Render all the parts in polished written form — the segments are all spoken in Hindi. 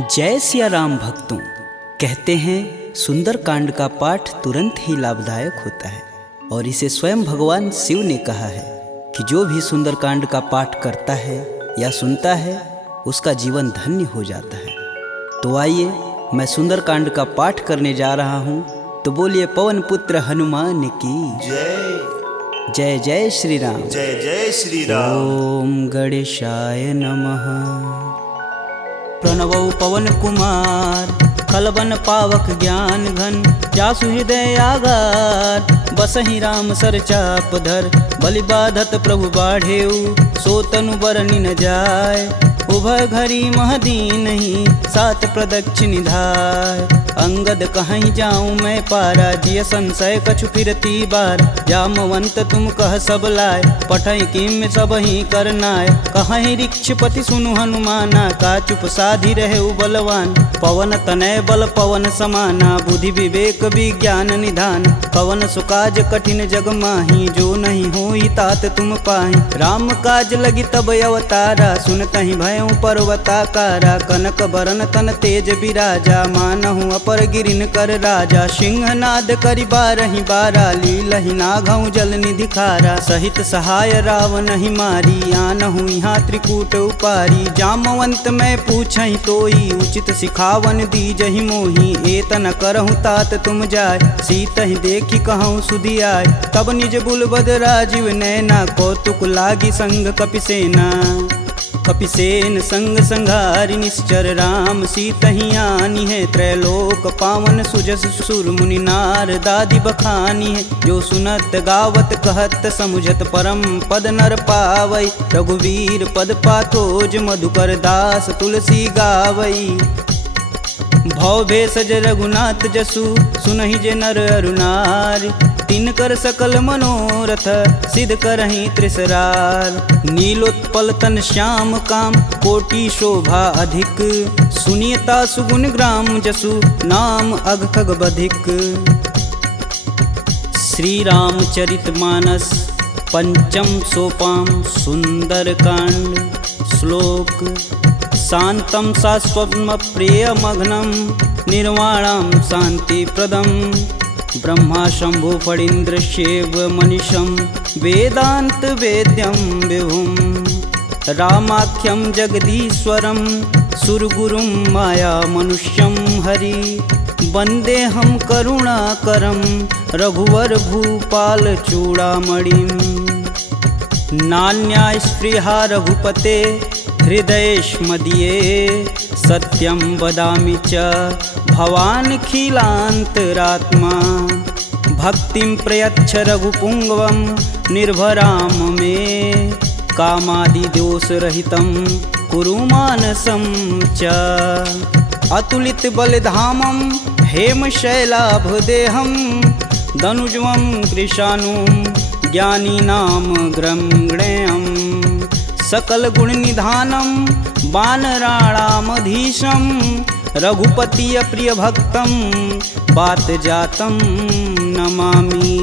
जय सिया राम भक्तों। कहते हैं सुंदरकांड का पाठ तुरंत ही लाभदायक होता है और इसे स्वयं भगवान शिव ने कहा है कि जो भी सुंदरकांड का पाठ करता है या सुनता है उसका जीवन धन्य हो जाता है। तो आइए मैं सुंदरकांड का पाठ करने जा रहा हूँ, तो बोलिए पवन पुत्र हनुमान की जय जय। जय श्री राम। जय जय श्री राम। ओम गणेशाय नमः। प्रणवौ पवन कुमार खलबन पावक ज्ञान घन, जासु हृदय आगार बसहि राम सर चाप धर। बलि बाधत प्रभु बाढ़ेऊ, सो तनु बरनि न जाय। उभय घरी महदीनहि, सात प्रदक्षिण धाय। अंगद कहीं जाऊं मैं पारा, जिय संशय कछु फिरती बार। जामवंत तुम कह सब लाय, पठई किम सब ही करनाय। कहीं ऋक्षपति सुनु हनुमाना, का चुप साधि रहे बलवान। पवन तनय बल पवन समाना, बुद्धि विवेक विज्ञान निधान। पवन सुकाज कठिन जग माही, जो नहीं होई तात तुम पाही। राम काज लगी तब अवतारा, सुनतहि भयउ पर्वताकारा। कनक बरन तन तेज बिराजा, मानहु अपर गिरिन कर राजा। सिंहनाद करि बारहि बारा, लीलहि नाघउ जल निधि खारा। सहित सहाय रावण ही मारी, आनहु यहाँ त्रिकूट उपारी। जामवंत मैं पूछहि तोई, उचित सिखावन दीजहि मोहि। एतन करहु तात तुम जाय, सीतहि देखि कहूँ सुधि आय। तब निज बुलबद राजीव नैना, कौतुक लागी संग कपिसेना। कपिसेन संग संघारि निश्चर, राम सीतहि आनी है। त्रैलोक पावन सुजस सुर मुनि नार दादि बखानी है। जो सुनत गावत कहत समुझत, परम पद नर पावई। रघुवीर पद पाथोज, मधुकर दास तुलसी गावई। भव भेषज रघुनाथ जसु, सुनहि जे नर अरुनार। तिनकर सकल मनोरथ, सिद्ध करहि त्रिसरार। नीलोत्पल तन श्याम काम, कोटि शोभा अधिक। सुनियता सुगुण ग्राम जसु, नाम अघ खग बधिक। श्री रामचरित मानस पंचम सोपान सुंदरकांड। श्लोक शांतं शाश्वतं प्रियमघ्नं, निर्वाणं शांतिप्रदं। ब्रह्मा शंभु फणीन्द्रस्यैव मनीषं, वेदांत वेद्यं विभुं। रामाख्यं जगदीश्वरं, सुरगुरुं माया मनुष्यं हरि। वन्देऽहं करुणाकरं, रघुवर भूपाल चूड़ामणिं। नान्या स्पृहा रघुपते, हृदयेष्मदीये। सत्यं वदामि च भवानखिलान्तरात्मा। भक्तिं प्रयच्छ रघुपुङ्गवं, निर्भराम मे। कामादिदोषरहितं कुरु मानसं च। अतुलित बलधामं, हेमशैलाभदेहं। दनुजवं कृशानुं, ज्ञानीनां ग्रंगणेयम्। सकल गुण निधानं, वानराणामधीशं। रघुपति प्रिय भक्तं, बात जातं नमामि।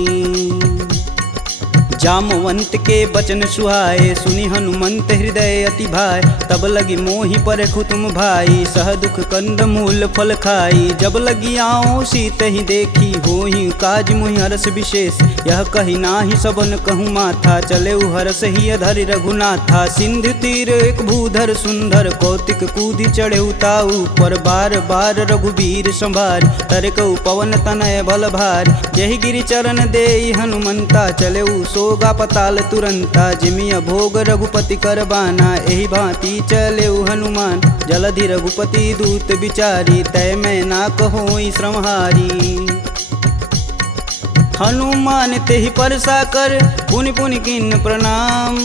जामवंत के बचन सुहाए, सुनि हनुमंत हृदय अति भाय। तब लगी मोहि परखु तुम भाई, सह दुख कंद मूल फल खाई। जब लगी आओ सीत ही देखी, होहि काज मुहि हरस विशेष। यह कही नाही सबन कहूँ माथा, चले हरस ही अधरि रघुनाथा। सिंधु तीर एक भूधर सुंदर, कौतिक कूदि चढ़े ताऊ पर। बार बार रघुबीर संभार, तरकऊ पवन तनय बल भार। यही गिरि चरण देई हनुमंता, चले सोगा पताल तुरंता। जिमिया भोग रघुपति करबाना, एहि भांति चले हनुमान। जलधि रघुपति दूत बिचारी, तय मैं ना कहोई श्रमहारी। हनुमान तेहि परसा कर, पुनि पुनि किन प्रणाम।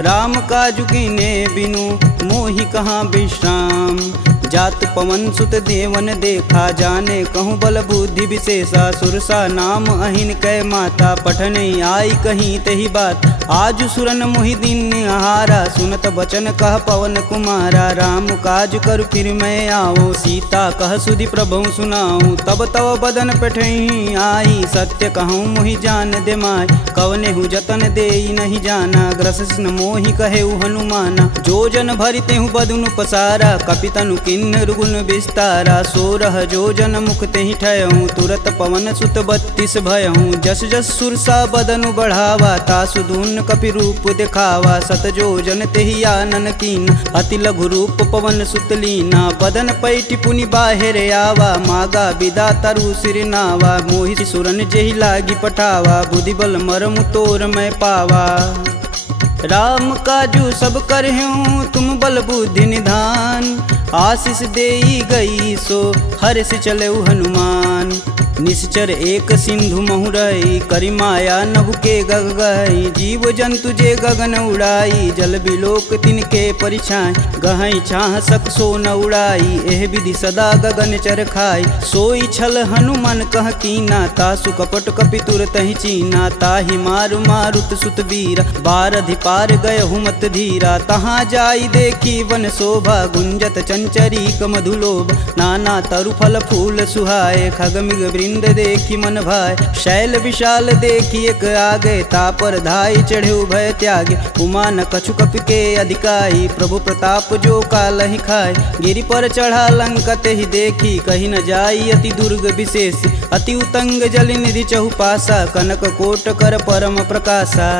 राम काजु कीने बिनु, मोहि कहाँ विश्राम। जात पवन सुत देवन देखा, जाने कहूँ बल बुद्धि विशेषा। सुरसा नाम अहिन कै माता, पठन आई कहीं तही बात। आज सुरन मोहि दिन आहारा, सुनत बचन कह पवन कुमारा। राम काज कर फिर मैं आओ, सीता कह सुधि प्रभु सुनाऊं। तब तव बदन पठई आई, सत्य कहूँ मोहि जान दे माय। कवने हु जतन देई नहीं जाना, ग्रसिन मोहि कहे हनुमाना। जो जन भरिते हूँ बदनु पसारा, कपितनु किन किन्नर गुण विस्तारा 16 जोजन मुख तेहि ठयहूँ तुरत पवन सुत 32 भयहूँ जस जस सुरसा बदनु बढ़ावा तासु दून कपि रूप दिखावा 7 जोजन तेहि आनन कीन अति लघु रूप पवन सुत लीना बदन पैठि पुनि बाहिर आवा मागा विदा तरु सिर नावा मोहि सुरन जेहि लागी पठावा बुद्धि बल मरमु तोर मैं पावा राम काजू सब करहूँ तुम बल बुद्धि निधान आशीष देई गई सो हर्ष चलऊ हनुमान निश्चर एक सिंधु महुरई करि माया नभु के गग गई जीव जंतु जे गगन उड़ाई जल बिलोक तिनके परिछाई गहई छाह सक सो न उड़ाई एह विधि सदा गगन चर खाई सोई छल हनुमान कह कीना तासु कपट कपि तुरत ही चीना ताहि मारु मारुत सुत वीर बारधि पार गय हुमत धीरा तहाँ जाई देखी वन शोभा गुंजत चंचरी मधुलोभ नाना तरु फल फूल सुहाए खगमिग वृंद देखी मन भाय शैल विशाल देखी एक आगे तापर धाई चढ़े भय त्यागे उमा न कछु कपि के अधिकाई प्रभु प्रताप जो कालहि खाए गिरि पर चढ़ा लंका तेहि देखी कहीं न जाई अति दुर्ग विशेष अति उतंग जल निधि चहुपासा कनक कोट कर परम प्रकाशा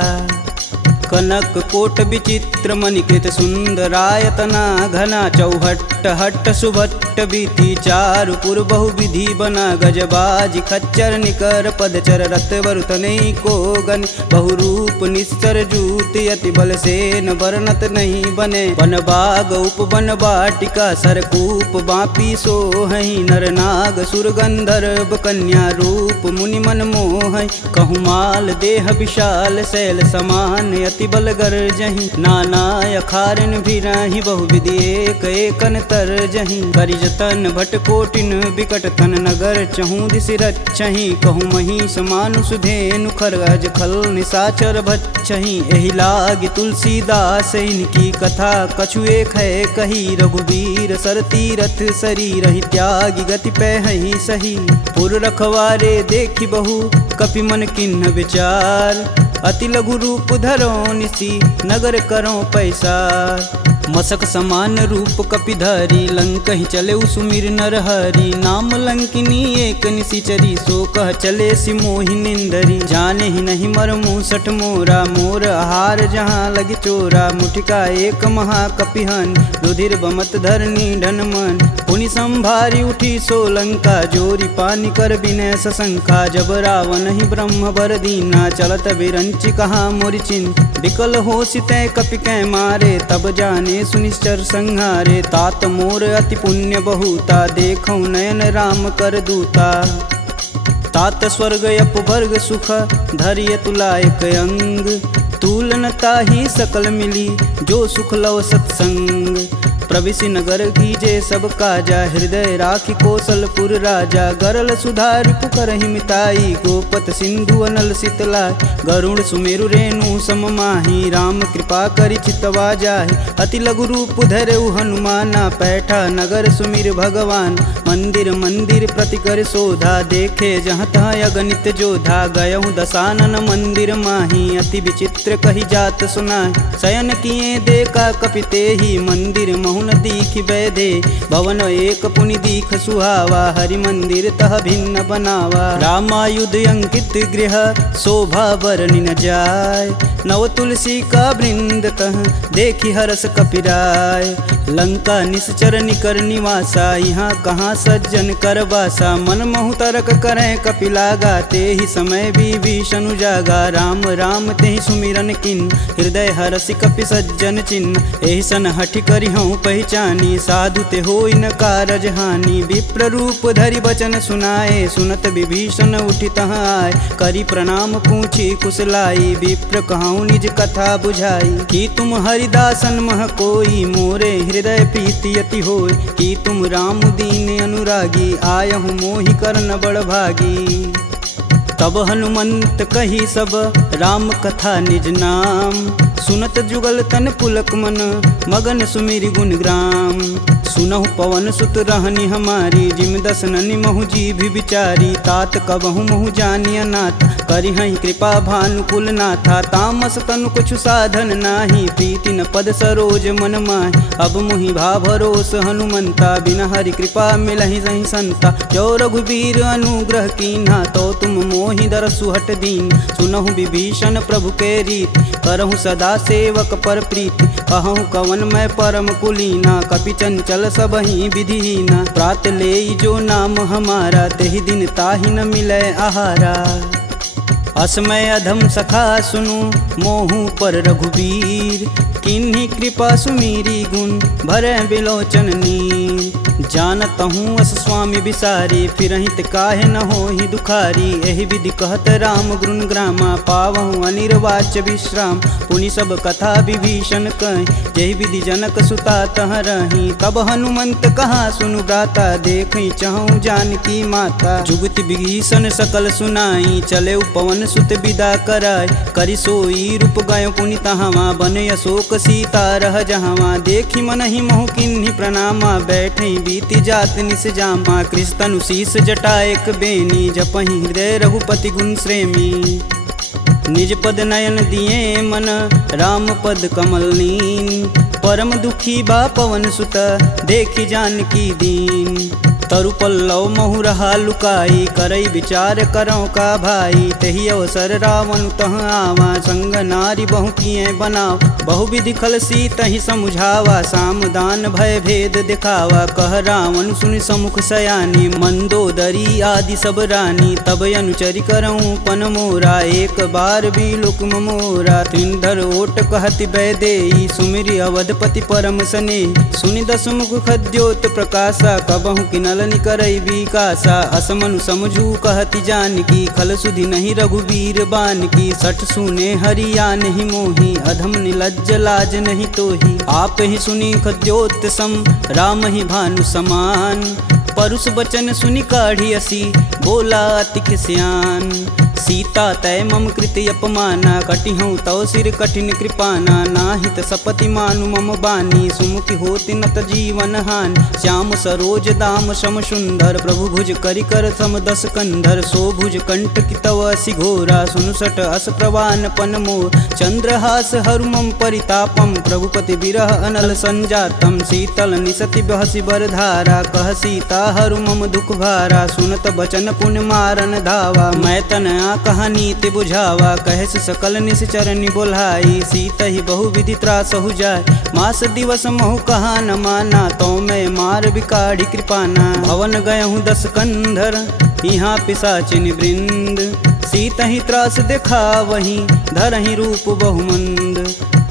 कनक कोट विचित्र मणिकृत सुंदरायतना घना चौहट्ट हट्ट सुभट्ट बीती चारु पुर बहु विधि बना गजबाजी खच्चर निकर पदचर रत वरुतने को गन बहुरूप निश्चर जूत अति बल सेन वर्णत नहीं बने वन बाग उप वन बाटिका सरकूप बापी सोहई नर नाग सुर गंधर्व कन्या रूप मुनि मन मोह कहु माल देह विशाल शैल समान अति बल गर्जहि नाना अखारन भिराहि बहुविधि एक एकन तरजहि करि जतन भट कोटिन विकट तन नगर चहु दिस रचहि कहु महिष मानुष धेनु खरगज खल निशाचर भच्छहि एहि लागी तुलसीदास इनकी कथा कछु एक है कही रघुवीर सर तीरथ शरीर ही त्यागी गति पैहि सही पुर रखवारे देखी बहु कपि मन किन्ह विचार अति लघु रूप धरो निसी नगर करो पैसार मसक समान रूप कपिधरी लंक ही चले सुमिर नर हरि नाम लंकिनी एक निशिचरी सो कह चले सिमोहि निंदरी जाने ही नहीं मर मूसठ मोरा मोर आहार जहाँ लगी चोरा मुठिका एक महाकपिहन रुधिर बमत धरनी ढन मन पुनि संभारी उठी सो लंका जोरी पानी कर विनय सशंका जब रावण ही ब्रह्म बर दीना चलत विरंचि कहा मोरि चिन्ह विकल हो सितै कपि कै मारे तब जाने सुनिश्चर संहारे तात मोर अति पुण्य बहुता देखौ नयन राम कर दूता तात स्वर्ग अपवर्ग सुख धैर्य तुलायक अंग तुलन ताहि सकल मिली जो सुख लव सत्संग प्रविशि नगर कीजे सब काजा हृदय राखि कौशलपुर राजा गरल सुधार पुकरहि मिताई गोपत सिंधु अनल शीतलाय गरुड़ सुमेरु रेणु सम माही राम कृपा करि चितवा जाहि अति लघु रूप धरऊ हनुमाना पैठा नगर सुमिर भगवान मंदिर मंदिर प्रति कर शोधा देखे जहाँ तहाँ अगणित जोधा गयहु दशानन मंदिर माही अति विचित्र कही जात सुनाय शयन किए देखा कपिते ही मंदिर महुन दीख बैधे भवन एक पुनि दीख सुहावा हरि मंदिर तह भिन्न बनावा रामायुध अंकित गृह शोभा बरनि न जाय नव तुलसी का वृंद तह देखी हरस कपिराय लंका निश्चर निकर निवासा यहाँ कहाँ सज्जन कर बासा मन महु तरक करें कपिलागा ते ही समय विभीषण जागा राम राम ते ही सुमिरन किन हृदय हरसि कपि सज्जन चिन्ह एहि सन हठि करि हूँ पहचानी साधु ते होई न कारज हानि विप्र रूप धरि बचन सुनाए सुनत विभीषण उठि तहाँ आए करि प्रणाम पूछी कुशलाई विप्र कहूँ निज कथा बुझाई कि तुम हरिदासन मह कोई मोरे हृदय प्रीति अति होय कि तुम राम दीन अनुरागी आयहु मोहि करन बड़ भागी तब हनुमंत कही सब राम कथा निज नाम सुनत जुगल तन पुलक मन मगन सुमिरि गुण ग्राम। सुनहु पवन सुत रहनी हमारी जिम दसननि महु जीभ विचारी। तात कबहु महु जानी अनाथ करिहहि कृपा भानुकुल नाथा। तामस तनु कुछु साधन नाही प्रीति न पद सरोज मन माहि। अब मुहि भा भरोस हनुमंता बिना हरि कृपा मिलहि सहि संता। जो रघुबीर अनुग्रह कीन्हा तो तुम मोहि दरसु हट दीन। सुनहु विभीषण प्रभु के रीति करहु सदा सेवक पर प्रीति। कहूँ कवन मैं परम कुलीना कपि चंचल सबहि विधिहीना। प्रात लेई जो नाम हमारा तेहि दिन ताहि न मिलै आहारा। असमय अधम सखा सुनु मोहु पर रघुबीर। किन्हीं कृपा सुमीरी गुण भरै बिलोचन नीर। जानत हूँ अस स्वामी बिसारी फिरहित काहे न होहि दुखारी। एहि विधि कहत राम गुण ग्रामा पावहु अनिर्वाच्य विश्राम। पुनि सब कथा विभीषण कहि जेहि विधि जनक सुता तह रही। तब हनुमंत कहा सुनु भ्राता देखहि चहु जानकी माता। जुगति विभीषण सकल सुनाई चले पवन सुत विदा कराय। करि सोई रूप गयो पुनि तहावा बन अशोक सीता रह जहावा। देखि मनहि महु किन्हि प्रणामा बैठे बीति जात निस जामा। कृष्ण शीस जटा एक बेनी जपहि हृदय रघुपति गुण श्रेमी। निज पद नयन दिए मन राम पद कमल नीन। परम दुखी बा पवन सुत देखि जानकी दीन। तरु पल्लव महु रहा लुकाई करई विचार करौ का भाई। तही अवसर रावण तह आवा संग नारी बहु किए बनाव। बहु विधि खल सी तही समुझावा साम दान भय भेद दिखावा। कह रावण सुनि समुख सयानी मंदोदरी आदि सब रानी। तब अनुचरि करऊँ पन मोरा एक बार भी लुक मोरा। त्रिंधर ओट कहति बैदेई सुमिरि अवधपति परम स्नेही। सुनि दस मुख खद्योत प्रकाशा कबहु किनल निकरई विकासा। असमनु समझू कहति जानकी खल सुधि नहीं रघुबीर बानकी। सठ सुने हरिया नहीं मोही अधम निलज्ज लाज नहीं तोही। आप ही सुनी खद्योत सम राम ही भानु समान। परुष बचन सुनि काढ़ी असी बोला अति खिसियान। सीता तय मम कृति अपमाना कटिहूँ तव सिर कठिन कृपाना। नाहित सपति मानु मम बानी सुमुखी होति नत जीवन हानि। श्याम सरोज दाम सम सुंदर प्रभु भुज करि कर सम दस कंधर। सो भुज कंठ की तव असि घोरा सुनुसट अस प्रवान पन मोर। चंद्रहास हरु मम परितापम प्रभुपति बिरह अनल संजातम। शीतल निसति बहसि बरधारा कह सीता हरु मम दुख भारा। सुनत बचन पुण्य मारन धावा मैं तन कहानी ते बुझावा। कहस सकल निश्चरनि बोलाई सीता ही बहु विधि त्रास हो जाय। मास दिवस महु कहा न माना तो मैं मार बिकाढ़ी कृपाना। भवन गयहूँ दस कंधर यहाँ पिशाचिन वृंद। सीता ही त्रास देखा वहीं धरहि रूप बहुमंद।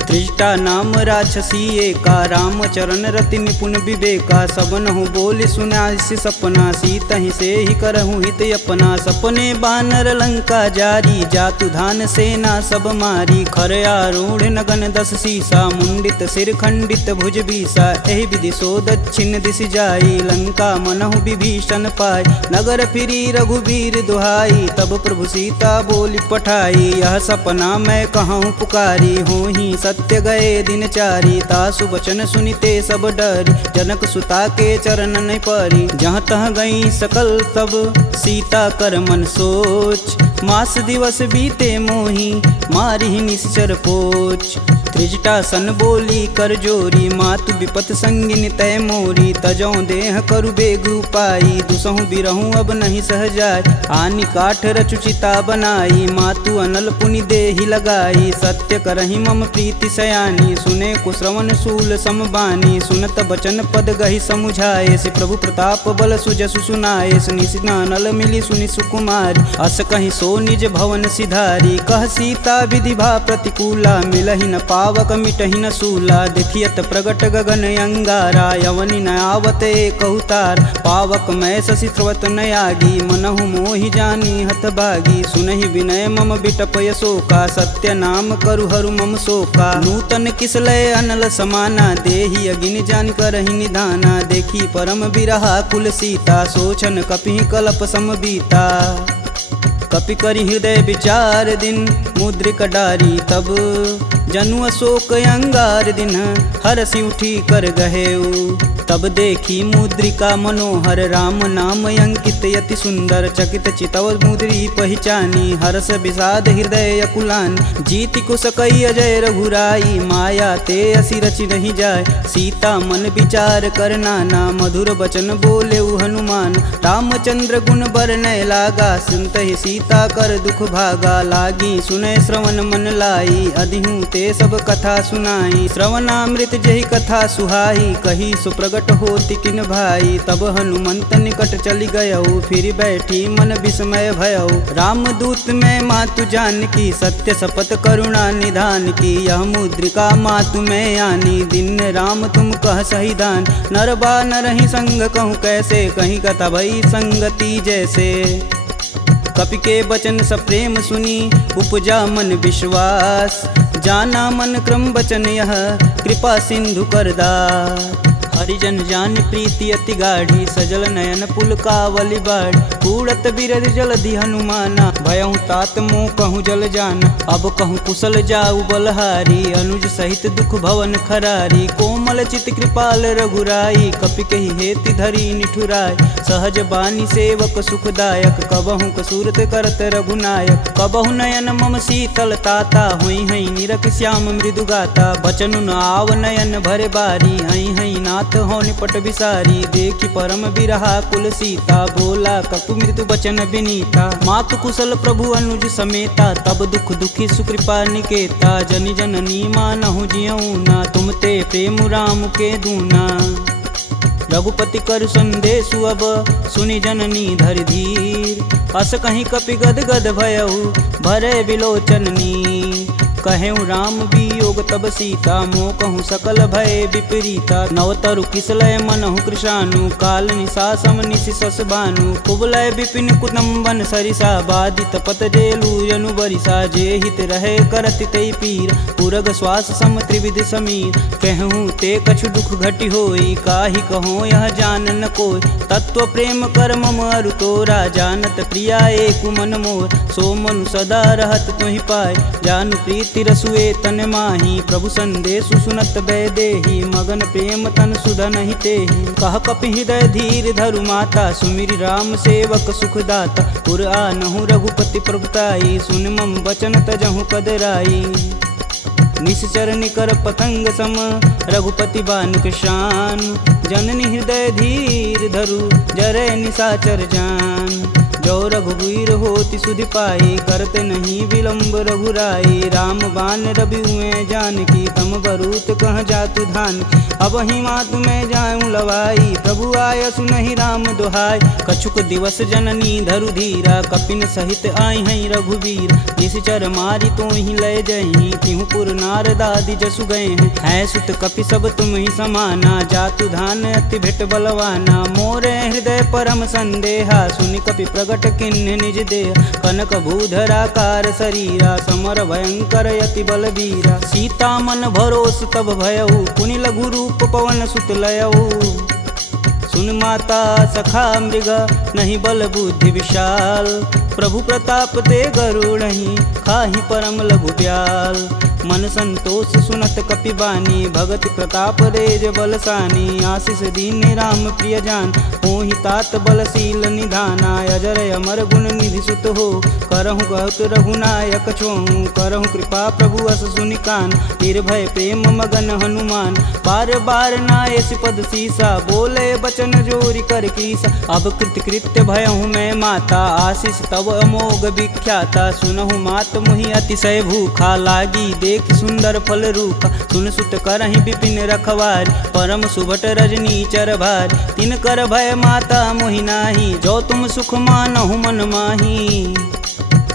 त्रिजटा नाम राक्षसी एका राम चरण रति निपुण विवेका। सबनहु बोली सुनासि सपना सीता ही से ही करहु हित अपना। सपने बानर लंका जारी जातु धान सेना सब मारी। खर आरूढ़ नगन दस सीसा मुंडित सिर खंडित भुज बीसा। एहि विधि सो दक्षिण दिश जाई लंका मनहु विभीषण पाई। नगर फिरी रघुबीर दुहाई तब प्रभु सीता बोली पठाई। यह सपना मैं कहूँ पुकारी होहि सत्य गए दिन चारी। तासु बचन सुनिते सब डरी जनक सुता के चरण नहीं परी। जहाँ तह गई सकल तब सीता कर मन सोच। मास दिवस बीते मोही मारी निश्चर पोच। त्रिजटा सन बोली कर जोरी मातु विपत संगिन तय मोरी। तजौ देह करु बेग उपाई दुसहु बिरहूँ अब नहीं सह जाय। आनि काठ रचुचिता बनाई मातु अनल पुनि देहि लगाई। सत्य करहि मम प्रीति सयानी सुने कुश्रवण शूल समबानी। सुनत बचन पद गहि समुझाए से प्रभु प्रताप बल सुजसु सुनाए। निशिना नल मिली सुनि सुकुमारी अस कहि सो निज भवन सिधारी। कह सीता विधि भा प्रतिकूला मिलहि न पावक मिटहि न सूला। देखियत प्रगट गगन अंगारा यवनि न आवत एक अवतार। पावक मैं शशि स्रवत न आगी मनहु मोहि जानी हत भागी। सुनहि विनय मम बिटप यशोका सत्य नाम करु हरु मम शोका। नूतन किसलय अनल समाना देहि अगिन जान करहि निधाना। देखी परम बिरहा कुल सीता सोचन कपि कलप सम बीता। कपि करि हृदय विचार दिन मुद्रिक डारी तब जनु अशोक अंगार दिन हरसि उठी कर गहेऊ। तब देखी मुद्रिका मनोहर राम नाम अंकित यति सुंदर। चकित चितव मुद्री पहचानी हर्ष विषाद हृदय अकुलान। जीति कुश कई अजय रघुराई माया ते असी रचि नहीं जाय। सीता मन विचार कर नाना मधुर वचन बोले हनुमान। रामचंद्र गुण बरनय लागा सुनत ही सीता कर दुख भागा। लागी सुनय श्रवण मन लाई अधिहूँ ते सब कथा सुनाई। श्रवणामृत जही कथा सुहाई कही सुप्रगट होति किन भाई। तब हनुमंत निकट चली गयऊ फिर बैठी मन विस्मय भयऊ। रामदूत में मातु जानकी सत्य शपथ करुणा निधान की। यह मुद्रिका मातु में आनी दिन राम तुम कह सही दान। नरबा नरहि संग कहूँ कैसे कहीं कथा भई संगति जैसे। कपि के वचन सप्रेम सुनी उपजा मन विश्वास। जाना मन क्रम वचन यह कृपा सिंधु करदार। हरिजन जान प्रीति अति गाढ़ी सजल नयन पुलकावली बाढ़। कूड़त बिरद जलधि हनुमाना भयहु तात मोह कहूँ जल जान। अब कहूँ कुशल जाऊ बलहारी अनुज सहित दुख भवन खरारी। कोमल चित कृपाल रघुराई कपि कहि हेति धरी निठुराय। सहज बानी सेवक सुखदायक कबहु कसूरत करत रघुनायक। कबहु नयन मम शीतल ताता हुई हई निरख श्याम मृदु गाता। बचनु न आव नयन भरे बारी हई हई नाथ हो निपट विसारी। देखी परम बिरहा कुल सीता बोला कपु मृदु बचन विनीता। मातु कुशल प्रभु अनुज समेता तब दुख दुखी सुकृपा निकेता। जनि जननी मानहु जियऊ ना तुम ते प्रेम राम के दूना। रघुपति कर संदेशु अब सुनि जननी धरि धीर। अस कहीं कपि गद गद भयऊ भरे विलोचन नीर। कहेऊ राम वियोग तब सीता मोह कहूँ सकल भय विपरीता। नवतरु किसलय मनहु कृशानु काल निशा सम निशिशस भानु। कुबलय विपिन कुटुम्बन सरिसा बाधित पत जेलु जनु बरिसा। जे हित रहे करति तै पीर पुरग श्वास सम त्रिविध समीर। कहूँ ते कछु दुख घटि होई काहि कहो यह जान न कोई। तत्व प्रेम कर मम अरु तोरा जानत प्रिया एक मन मोर। सो मनु सदा रहत तुहि पाय जानु प्रीति रसुए तन माही। प्रभु संदेशु सुनत बैदेही मगन प्रेम तन सुधन ही तेहि। कह कपि हृदय धीर धरु माता सुमिरि राम सेवक सुखदाता। पुर आनहु रघुपति प्रभुताई सुन मम वचन तजहु कदराई। निश्चर निकर पतंग सम रघुपति बान कृशान। जननी हृदय धीर धरु जरै निशाचर जान। जो रघुवीर होति सुधि पाई करते नहीं विलम्ब रघुराई। राम बान रवि हुए जानकी तम बरूत कह जातु धान। अब ही मातु में जाऊँ लवाई प्रभु आय सुनहि राम दुहाई। कछुक दिवस जननी धरु धीरा कपिन सहित आई हैं रघुवीर। निश्चर मारी तो ही लय जही तिहु पुर नारदादि जसु गए हैं। है सुत कपि सब तुम ही समाना जातु धान अति भेट बलवाना। मोरे हृदय परम संदेहा सुनि कपि प्रगट किन्ह निज देह। कनक भूधराकार शरीरा समर भयंकर यति बलबीरा। सीता मन भरोस तब भयऊ पुनि लघु रूप पवन सुत लयऊ। सुन माता सखा मृग नहीं बल बुद्धि विशाल। प्रभु प्रताप ते गरुड़हि खाहि परम लघु ब्याल। मन संतोष सुनत कपि बानी भगति प्रताप रेज बलसानी। आशीष दीन राम प्रिय जान होहि तात बलशील निधाना। अजर अमर गुण निधि सुत हो करहु बहुत रघुनायक छोहु। करहु कृपा प्रभु अस सुनि कान निर्भय प्रेम मगन हनुमान। बार बार नायस पद सीसा बोले बचन जोरि कर कीसा। अब कृत्य भयहु मैं माता आशीष तब अमोघ विख्याता। सुनहु मात मुहि अतिशय भूखा लागी देख सुंदर फल रूपा। सुन सुत करहि विपिन रखवार परम सुभट रजनी चर भार। तिन कर भय माता मोहि नाही जो तुम सुख मानहु मन माही।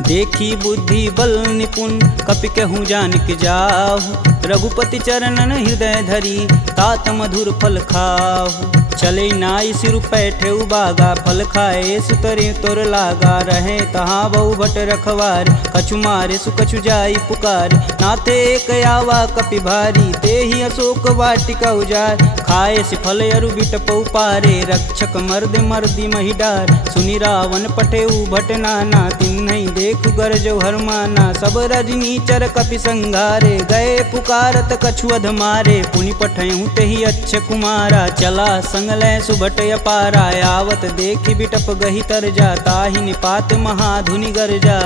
देखी बुद्धि बल निपुण कपि कहूँ जानिक जाहु। रघुपति चरणन हृदय धरी तात मधुर फल खाहु। चले नाई सिर पैठे उबागा फल खाए सुतरे तोर लागा। रहे तहाँ बहु भट रखवार कछु मारे सुकछु जाई पुकार। नाथे एक आवा कपि भारी ते ही अशोक वाटिका उजार। खाए से फल अरु बिटपौ पारे रक्षक मर्द मर्दी महिडार। सुनि रावण पठेऊ भट नाना तिन्हि देखु गरजौ हरमाना। सब रजनी चर कपि संघारे, गए पुकारत कछु अध मारे। पुनि पठयहु तेहि अच्छ कुमारा, चला संग लय सुभट अपारा। आवत देखि बिटप गही तरजा, ताहि निपात महाधुनि गरजा।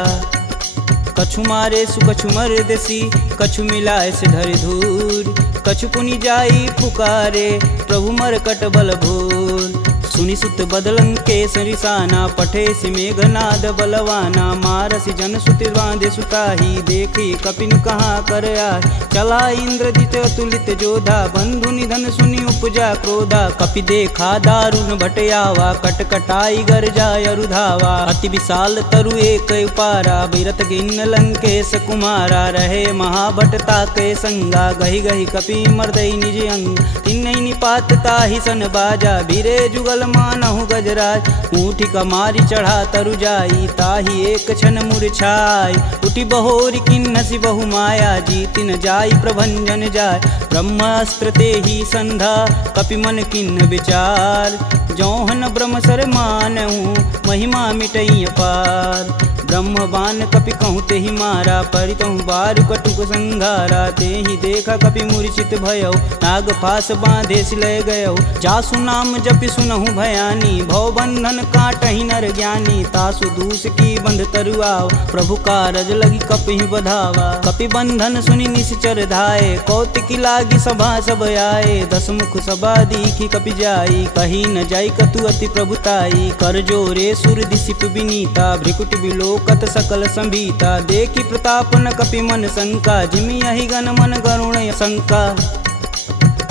कछु मारे सु कछु मर्दसी, कछु मिलाए से धरि धूर। कछु पुनि जाई पुकारे, प्रभु मरकट बल भूर। सुनि सुत बदलंके सरिसाना, पठे सि मेघनाद बलवाना। मारसि जन सुति बांधे सुताही, देखी कपिन कहाँ कर आए। चला इंद्रजित अतुलित जोधा, बंधु निधन सुनि उपजा क्रोधा। कपि देखा दारुण भटयावा, कटकटाई गरजा अरुधावा। अति विशाल तरु एक उपारा, बिरत गिन्न लंकेश कुमारा। रहे महाभट ताके संगा, गही गही कपि मर्दई निज अंग। तिन्नई निपात ताहि सन बाजा, बीरे जुगल मानहु गजराज। ऊँठी कमारी चढ़ा तरु जाई, ताहि एक क्षण मूर्छाई। उठी बहोरी किन्नसी बहु माया, जीतिन जाई प्रभंजन जाय। ब्रह्मास्त्र तेहि संधा, कपि मन किन्न विचार। जौहन ब्रह्म सर मानहु, महिमा मिटई अपार। ब्रह्म बान कपि कहूँ तेहि मारा, परितहु बारु कटुक संघारा। तेहि देखा कपि मूर्छित भयौ, नाग फास बांधे सिलय गयौ। जासु नाम जपि सुनहु भयानी, भव बंधन काटहि नर ज्ञानी। तासु दूस की बंध तरुआव, प्रभु कारज लगी कपि बधावा। कपि बंधन सुनि निश्चर धाये, कौतिकी लागी सभा सब आए। दस मुख सभा दीखी कपि जाई, कही न जाई कतु अति प्रभुताई। कर जोरे सुर दिसिप विनीता, भ्रिकुट बिलोकत सकल संभीता। देखी प्रताप न कपि मन शंका, जिमि यही गण मन गरुण शंका।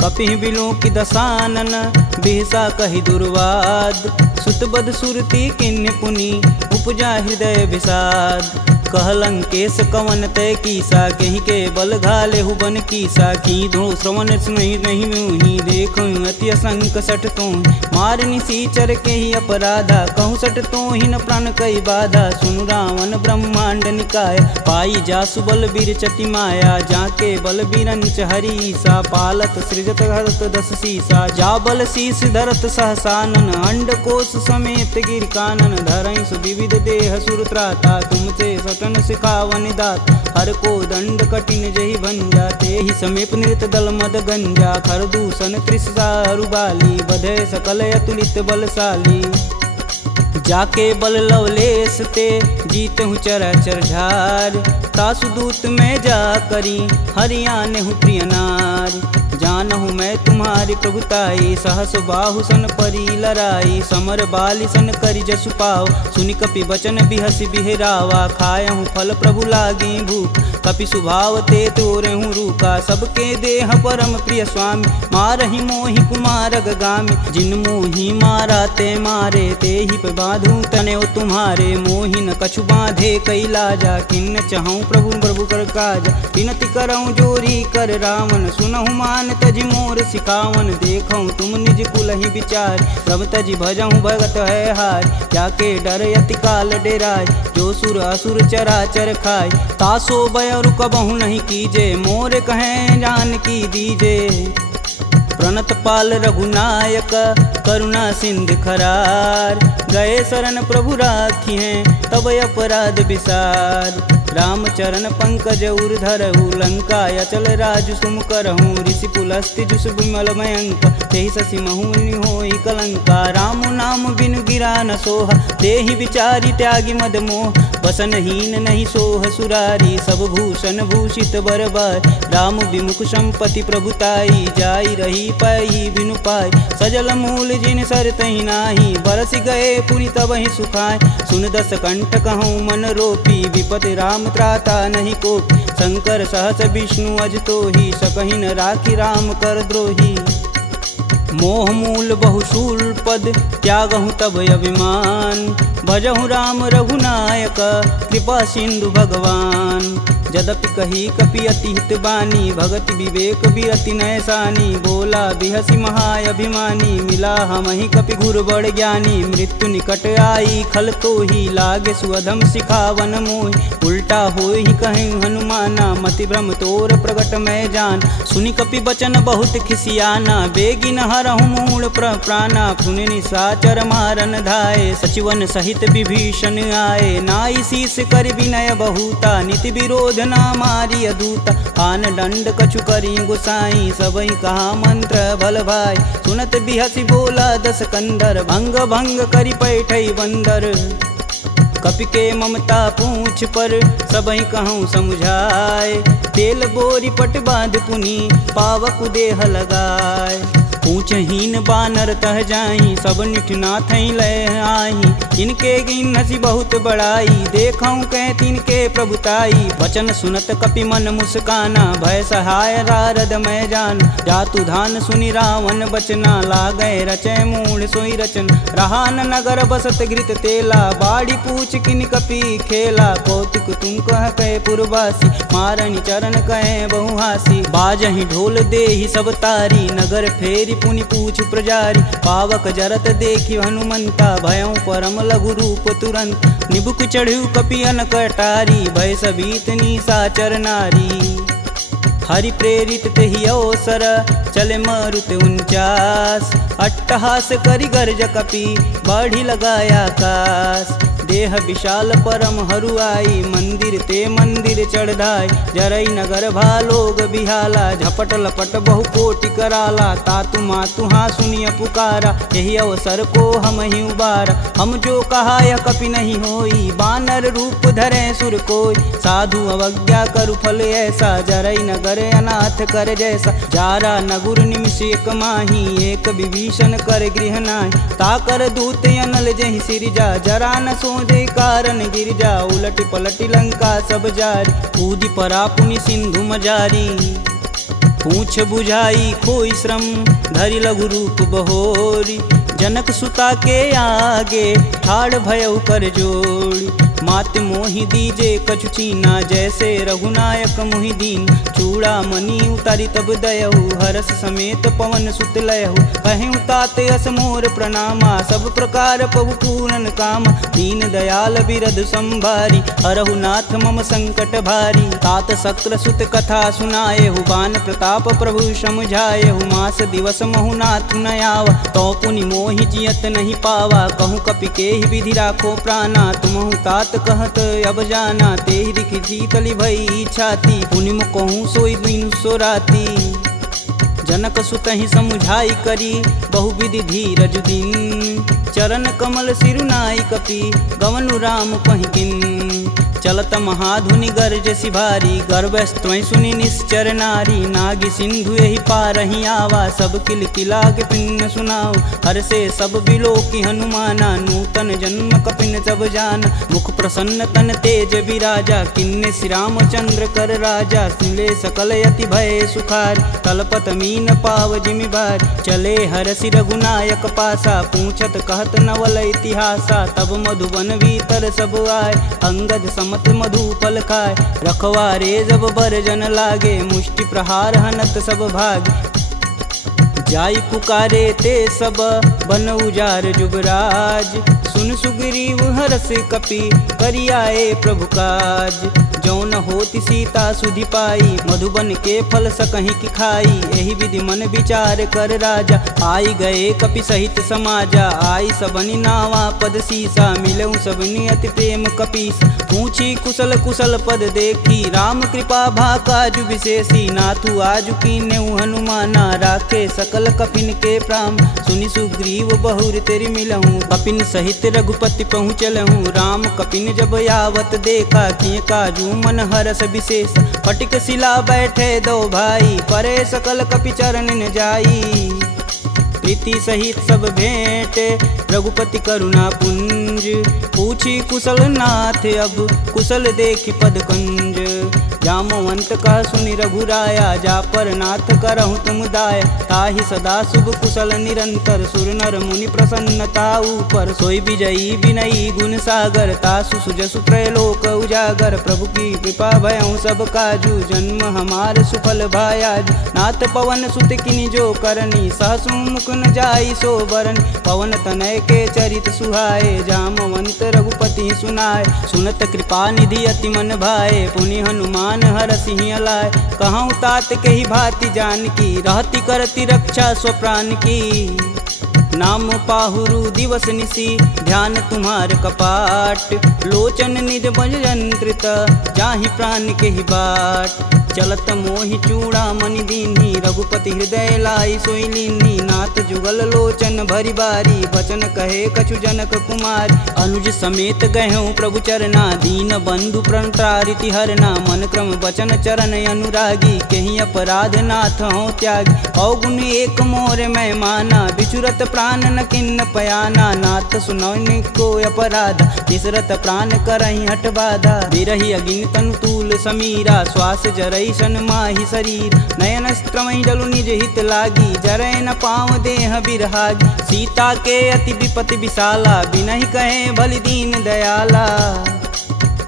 कपि बिलोकि दसानन, बिहसा कहि दुर्वाद। सुतबद सुरति किन्य पुनि, उपजा हृदय विषाद। कहलंकेश कवन तय कीसा, कहीं के बल घाले हुबन कीसा। की धो श्रवण नहीं मुहि, देखो अति असंक सठ तो। मार निसीचर के ही अपराधा, कहूँ सठ तो ही न प्राण कई बाधा। सुनु रावण ब्रह्मांड निकाय, पाई जासु बल बीर चटी माया। जाके बल बीरंच हरीसा, पालत सृजत हरत दस सीसा। जा बल शीस धरत सहसानन, अंड कोश समेत गिर कानन। धरई सुविविध देह सुरत्राता, तुमसे सटन सिखावन दात। हर को दंड कठिन जही भंजा, तेहि समीप नृत दल मद गंजा। खर दूषण त्रिषा अरुबाली, बधे सकल अतुलित बलशाली। जाके बल लवलेश ते, जीतहु चराचर झार। तासु दूत में जा करी, हरियाणहु प्रिय नार। जानहु मैं तुम्हारी प्रभुताई, सहस बाहु सन परी लराई। समर बाली सन करि जसु पाव, सुनि कपि बचन बिहसि बिहरावा। खायहु फल प्रभु लागी भूख, कपि सुभाव ते तोरहु रूखा। सबके देह परम प्रिय स्वामी, मारहि मोहि कुमार गामी। जिन मोहि मारा ते मारे, तेहि पे बांधु तनेउ तुम्हारे। मोहि न कछु बांधे कई लाजा, किन्न चहऊँ प्रभु प्रभु कर काज। विनति करऊँ जोरी कर रावण, सुनहु मान तजि मोर सिखावन। देखऊँ तुम निज कुलहि विचार, प्रभ तजि भजऊँ भगत है हार। जाके डर यति काल डेराय, जो सुर असुर चराचर खाय। तासो भय रुकबहु नहीं कीजे, मोर कहें जान की दीजे। प्रणत पाल रघुनायक, करुणा सिंध खरार। गए शरण प्रभु राखी हैं, तब अपराध विसार। रामचरण पंकज उर धरहु, लंका अचल राजु सुम करहूँ। ऋषि पुलस्ति जुस विमल मयंक, तेहि शशि महुनि होई कलंका। राम नाम बिनु गिरा न सोहा, देहि विचारी त्यागी मद मोह। वसनहीन नहीं सोह सुरारी, सब भूषण भूषित बरबार। राम विमुख संपत्ति प्रभुताई, जाई रही पाई बिनु पाई। सजल मूल जिन सर तहि नाही, बरस गए पुनि तबहि सुखाय। सुन दस कंठ कहूँ मन रोपी, विपति राम त्राता नहीं कोपी। शंकर सहस विष्णु अज तोहि, सकहि न राखी राम कर द्रोही। मोह मूल बहुशूल पद, त्यागहु तब अभिमान। भजहु राम रघुनायक, कृपा सिंधु भगवान। यद्यपि कही कपि अति हित बानी, भगति विवेक बिरति नैसानी। बोला बिहसी महाअभिमानी, मिला हमहि कपि गुर बड़ ज्ञानी। मृत्यु निकट आई खल तो ही, लागे सुअधम सिखावन मोहि। उल्टा होई कहीं हनुमाना, मति भ्रम तोर प्रगट मैं जान। सुनि कपि बचन बहुत खिसियाना, बेगिन हरहु मूल प्राणा। पुनि निशाचर मारन धाये, सचिवन सहित विभीषण आए। नाई शीस कर विनय बहुता, नीति विरोध ना मारी अदूता। आन दंड कछु करी गुसाई, सबई कहा मंत्र बल भाई। सुनत बिहसी बोला दस कंदर, भंग भंग करि पैठई बंदर। कपि के ममता पूछ पर, सबई कहूँ समझाए। तेल बोरी पट बांध पुनि, पावक देह लगाए। पूछहीन बानर तह जाही, सब निठना थई लय आही। इनके गिन हसी बहुत बड़ाई, देखऊँ कह तिनके प्रभुताई। वचन सुनत कपि मन मुस्काना, भय सहाय नारद मैं जान। जातु धान सुनि रावण बचना, लागै रचय मूढ़ सोई रचन। रहा न नगर बसत घृत तेला, बाड़ी पूछ किन कपि खेला। कौतुक तुम कह कहे पुरवासी, मारनि चरण कहे बहुहासी। बाजहि ढोल देहि सब तारी, नगर फेरी पुनि पूछ प्रजारी। पावक जरत देखि हनुमंता, भयं परम लघु रूप तुरंत। निबुक चढ़ु कपि अनक अटारी, भय सबीत निशाचर नारी। हरि प्रेरित तेहि अवसर, चले मारुत 49। अट्टहास करि गर्ज कपि, बाढ़ि लगाया आकाश। देह विशाल परम हरुआई, मंदिर ते मंदिर चढ़ाई। जरई नगर भालोग बिहाला, झपट लपट बहु कोटि कराला। तातु मातु हाँ सुनिय पुकारा, यही अवसर को हम ही उबारा। हम जो कहा यह कपि नहीं होई, बानर रूप धरे सुर कोई। साधु अवज्ञा करु फल ऐसा, जरई नगर अनाथ कर जैसा। जारा नगुर निमिष एक माही, एक विभीषण कर गृह नाहि। ताकर दूत अनल जहि सिरजा, जरा न सोजे कारण गिरजा। उलटि पलटि लंका सब जारी, कूदि परा पुनि सिंधु मजारी। पूछ बुझाई खोई श्रम, धरि लघु रूप बहोरी। जनक सुता के आगे, ठाड़ भयउ कर जोड़ी। मात मोहि दीजे कछु चीना, जैसे रघुनायक मोहि दीन। चूड़ा मणि उतारी तब दयहु, हरस समेत पवन सुत लयहु। कहें तात यस मोर प्रणामा, सब प्रकार प्रभु पूरन काम। दीन दयाल बिरध संभारी, हरहु नाथ मम संकट भारी। तात शक्र सुत कथा सुनाएहु, बान प्रताप प्रभु समझाएहु। मास दिवस महु नाथ न आवा, तो पुनि मोहि जियत नहीं पावा। कहूँ कपि केहि विधि राखो प्राणा, तुमहु तात कहत अब जाना। तेहि दिखि शीतलि भई छाती, पुनि कहूँ सोई दिन सो राती। जनक सुतहि समुझाई करी, बहुविधि धीरज दिन। चरण कमल सिरुनाई कपि, गवनु राम पहिकिन। चलत महाधुनि गर्ज सिभारी, गर्भस्त्वं सुनि निश्चर नारी। नागी सिंधु यही पारहि आवा, सब किल किला के पिन सुनाओ। हर से सब बिलोकि हनुमाना, नूतन जन्म कपिन सब जान। मुख प्रसन्न तन तेज विराजा, किन्ने श्री रामचंद्र कर राजा। सुले सकल यति भय सुखार, तलपत मीन पाव जिमि बार। चले हरसि रघुनायक पासा, पूछत कहत नवल इतिहासा। तब मधुबन भीतर सब आए, अंगद मत मधुपल खाए। रखवारे जब बरजन लागे, मुष्टि प्रहार हनत सब भाग। जाई पुकारे ते सब, बन उजार जुबराज। सुन सुग्रीव हरस कपि, करियाए प्रभु काज। जौन होति सीता सुधि पाई, मधुबन के फल सकहि की खाई। एहि विधि मन विचार कर राजा, आई गए कपि सहित समाजा। आई सबनि नावा पद सीसा, मिलऊँ सबनि अति प्रेम कपीस। पूछी कुशल कुशल पद देखी, राम कृपा भा काजु विशेषी। नाथु आजु कीन्हु हनुमाना, राखे सकल कपिन के प्राम। सुनि सुग्रीव बहुर तेरि मिलहूँ, कपिन सहित रघुपति पहुँचलहूँ। राम कपिन जब यावत देखा, किए काजू मन हरस विशेष। फटिक शिला बैठे दो भाई, परे सकल कपि चरण न जाई। प्रीति सहित सब भेंट, रघुपति करुणा पुंज। पूछी कुशल नाथ अब कुशल देखि पद कंज। जामवंत कह सुनि रघुराया जा पर नाथ करहु तुम दाया। ताहि सदा शुभ कुशल निरंतर सुर नर मुनि प्रसन्नता ऊपर। सोई विजयी विनयी गुण सागर तासु सुजसु त्रैलोक उजागर। प्रभु की कृपा भयउ सब काजू जन्म हमार सुफल भायाज। नाथ पवन सुत किनि जो करनी सहसु मुख न जाई सो बरन। पवन तनय के चरित सुहाए जामवंत रघुपति सुनाए। सुनत कृपा निधि अति मन भाए पुनि हनुमान हर सिंह लाए। कहूँ तात के ही भांति जान की रहती करती रक्षा स्वप्राण की। नाम पाहुरु दिवस निसी ध्यान तुम्हार कपाट। लोचन निज बज यंत्रित जाहि प्राण के ही बाट। चलत मोहि चूड़ा मनि दीन्ही रघुपति हृदय लाई सोई लीन्ही। नाथ जुगल लोचन भरी बारी बचन कहे कछु जनक कुमार। अनुज समेत गहूँ प्रभु चरना दीन बंधु प्रणतारिति हरना। मन क्रम बचन चरण अनुरागी कहीं अपराध नाथ हो त्यागी। अवगुण एक मोर मैं माना बिचुरत प्राण न किन्न पयाना। नाथ सुनौनि को अपराध निसरत प्राण करहि हठ बाधा। बिरहि अगिन तनु तूल समीरा श्वास जरई सन माहि शरीर। नयन स्त्रमहि जलु निज हित लागी जरै न पाँव देह बिरहागी। सीता के अति विपति विशाला बिनहि कहे बलि दीन दयाला।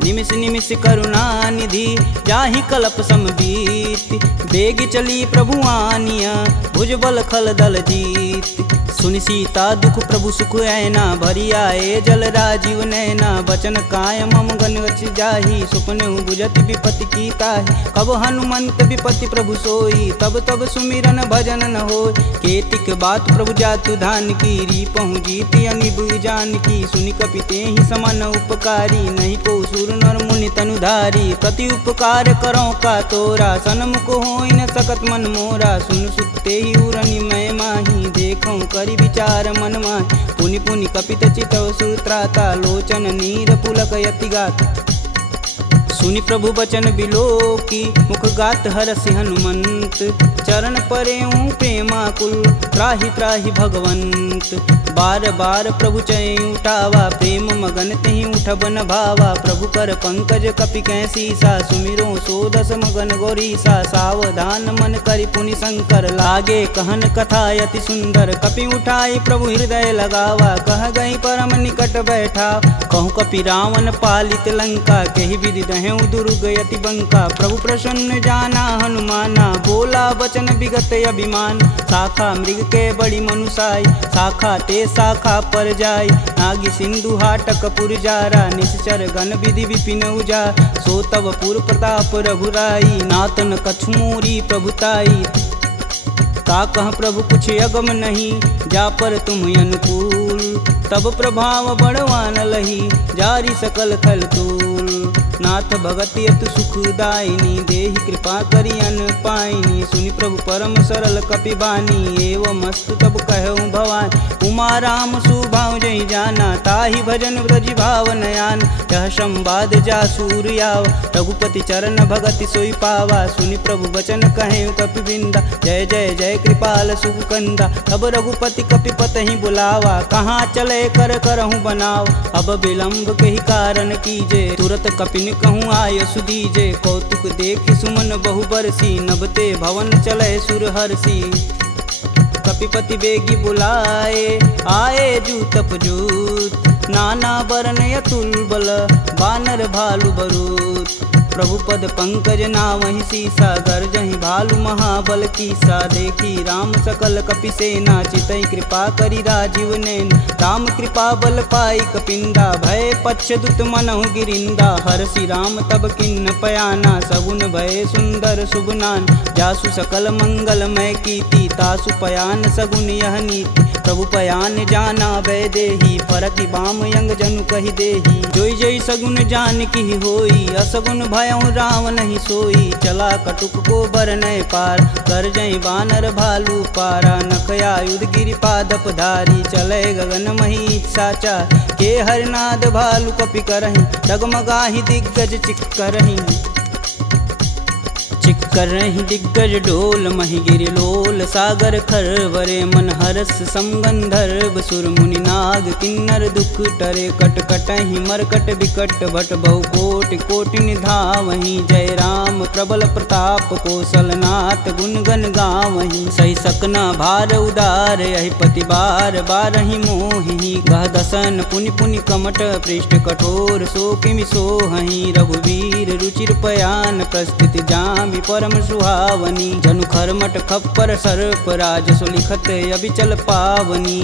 निमिष निमिष करुणा निधि जाहि कलप समबीत। बेग चली प्रभु आनिया भुजबल खल दल जीत। सुनि सीता दुख प्रभु सुख ऐना भरी आए जल राजीव नैना। बचन काय मम गन गच जाहि सुपने बुझत विपति की ताहि। कब हनुमंत विपति प्रभु सोई तब तब सुमिरन भजन न होय। केतिक बात प्रभु जातु धान की रीपहु जीति अनिब जान की। सुनि कपि तेहि समन उपकारी नहीं को सुर नर मुनि तनुधारी। प्रति उपकार करो का तोरा सनमुख होई न सकत मन मोरा। सुन सुते ही उरनि मैं माही देखऊँ करि विचार मन माहि। पुनि पुनि कपित चितव सुत्राता लोचन नीर पुलक यति गाता। सुनि प्रभु बचन बिलोकी मुख गात हरसि हनुमंत। चरण परेऊँ प्रेमाकुल त्राहि त्राहि भगवंत। बार बार प्रभु चै उठावा प्रेम मगन तेहि उठब न भावा। प्रभु कर पंकज कपि कैसीसा सुमिरो सोदस मगन गौरीसा। सावधान मन करि पुनि शंकर लागे कहन कथा अति सुंदर। कपि उठाई प्रभु हृदय लगावा कह गई परम निकट बैठा। कहूँ कपि रावण पालित लंका केहि विधि दहें दुर्ग यति बंका। प्रभु प्रसन्न जाना हनुमाना बोला वचन विगत अभिमान। शाखा मृग के बड़ी मनुसाई शाखा ते शाखा पर जाई। नागी सिंधु हाटक पुरजारा निश्चर गण विधि विपिन उजा। सो तब पुर प्रताप रघुराई नातन कछुमूरी प्रभुताई। का कह प्रभु कुछ अगम नहीं जा पर तुम अनुकूल। तब प्रभाव बड़वान लही जारी सकल खल तूल। नाथ भगति अतु सुखदायिनी देहि कृपा करि अन पाइनी। सुनि प्रभु परम सरल कपि बानी एवं मस्तु तब कहऊँ भवानी। उमा राम सुभाव जहि जाना ताहि भजन ब्रज भाव नयान। यह संवाद जा सूर्याव रघुपति चरण भगति सोई पावा। सुनि प्रभु बचन कहें कपि बिंदा जय जय जय कृपाल सुख कंदा। अब रघुपति कपि पतहि बुलावा कहाँ चले कर करहूँ बनाव। अब विलंब के ही कारण कीजे तुरत कपिन कहूँ आय सुदीजे। कौतुक देख सुमन बहु बरसी नभते भवन चले सुर हर्षि। कपिपति बेगी बुलाए आए जूतप जूत। नाना वर्ण अतुल बल बानर भालु बरूत। प्रभु पद पंकज नावहि सीसा गर्जहि भालु महाबल कीसा। देखी राम सकल कपि सेना चितई कृपा करि राजीव नैन। राम कृपा बल पाई कपिंदा भय पश्चदुत मनहु गिरिंदा। हरसि राम तब किन्न पयाना सगुन भय सुंदर शुभनान। जासु सकल मंगलमय कीर्ति तासु पयान सगुन यह नीति। प्रभु पयान जाना भय देही फरकि बाम यंग जनु कहि देही। जोई जोई सगुन जान की होई असगुन भयउ राम नहीं सोई। चला कटुक को बरनय पार कर जई बानर भालू पारा। नखया युध गिरि पादप धारी चले गगन मही साचा। के हरनाद भालू कपि करहि डगमगाहि दिग्गज चिक करहि। चिक कर रही दिग्गज डोल महिगिरि लोल सागर खरवरे मन हरस समगंधर्व सुर मुनि नाग किन्नर दुख टरे कट कटहि मरकट विकट भट बहु कोटि कोटि निधावहि जय राम प्रबल प्रताप कौशलनाथ गुण गण गावहि सही सकना भार उदार यही पति बार बारहि मोहि गह दसन पुनि पुनि कमट पृष्ठ कठोर सो किमि सोहहि रघुवीर रुचिर पयान प्रस्थिति जामि परम सुहावनी जनु खरमट खप्पर सर्प राजसु लिखत अबिचल पावनी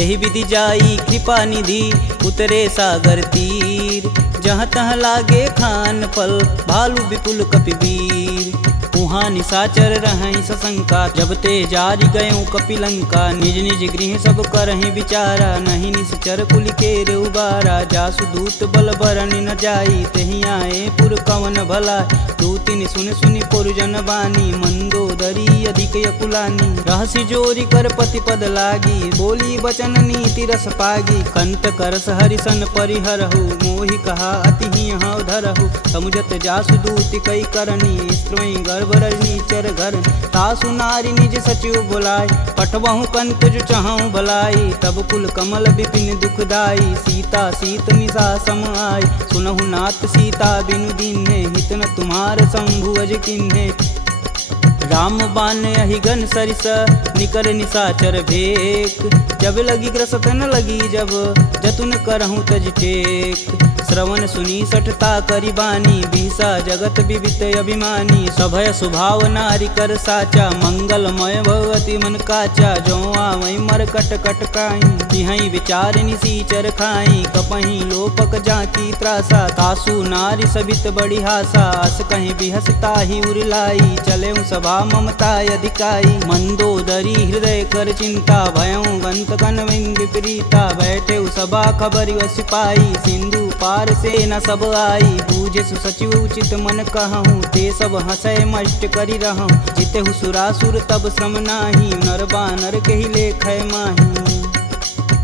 एहि विधि जाई कृपा निधि उतरे सागर तीर जहाँ तहाँ लागे खान फल भालू विपुल कपिवीर उहाँ निशाचर रहहि सशंका जब ते जारि गयों कपिलंका निज निज गृह सब करहि विचारा नहीं निश्चर कुलिकेर उबारा जासु दूत बल बरनि न जाई तेहि आए पुर कवन भला दूतिन सुन सुनि पुरजन बानी मंदोदरी अधिक यकुलानी रहसि जोरी कर पति पद लागी बोली बचन नीति रस पागी कंत करस हरिसन परिहरहु मोहि कहा अति ही हव धरहु समुझत जासु दूति कई करनी स्त्रवई गर्भ रजनी चर घर तासु नारी निज सचिव बुलाय पठवहु कंत जो चाहूं भलाई तब कुल कमल विपिन दुखदाई सीता सीत निशा सम आय सुनहु नाथ सीता बिनु दीन्हे हित न तुम्हार शंभु अज किन्हे राम बान अहिगन सरिस निकर निशाचर भेक जब लगी ग्रसत न लगी जब जतुन करहूँ तज टेक श्रवण सुनी सठता करी बानी बिहसा जगत विवित अभिमानी सभय स्वभाव नारी कर साचा मंगलमय भगवती मन काचा जो आवई मर कट कट काई तिहई विचार निसीचर खाई कपही लोपक जाकी त्रासा तासु नारी सबित बड़ी हासा अस कहीं बिहसता ही उरलाई चले सभा ममता अधिकाई मंदोदरी हृदय कर चिंता भयं गंत कनविंद विपरीता बैठे सभा खबर सिपाही सिंधु पार से न सब आई बूझे सचिव उचित मन कहूँ ते सब हंसय मष्ट करी रहूँ जिते सुरासुर तब श्रम नाही नर बानर के ही लेख माही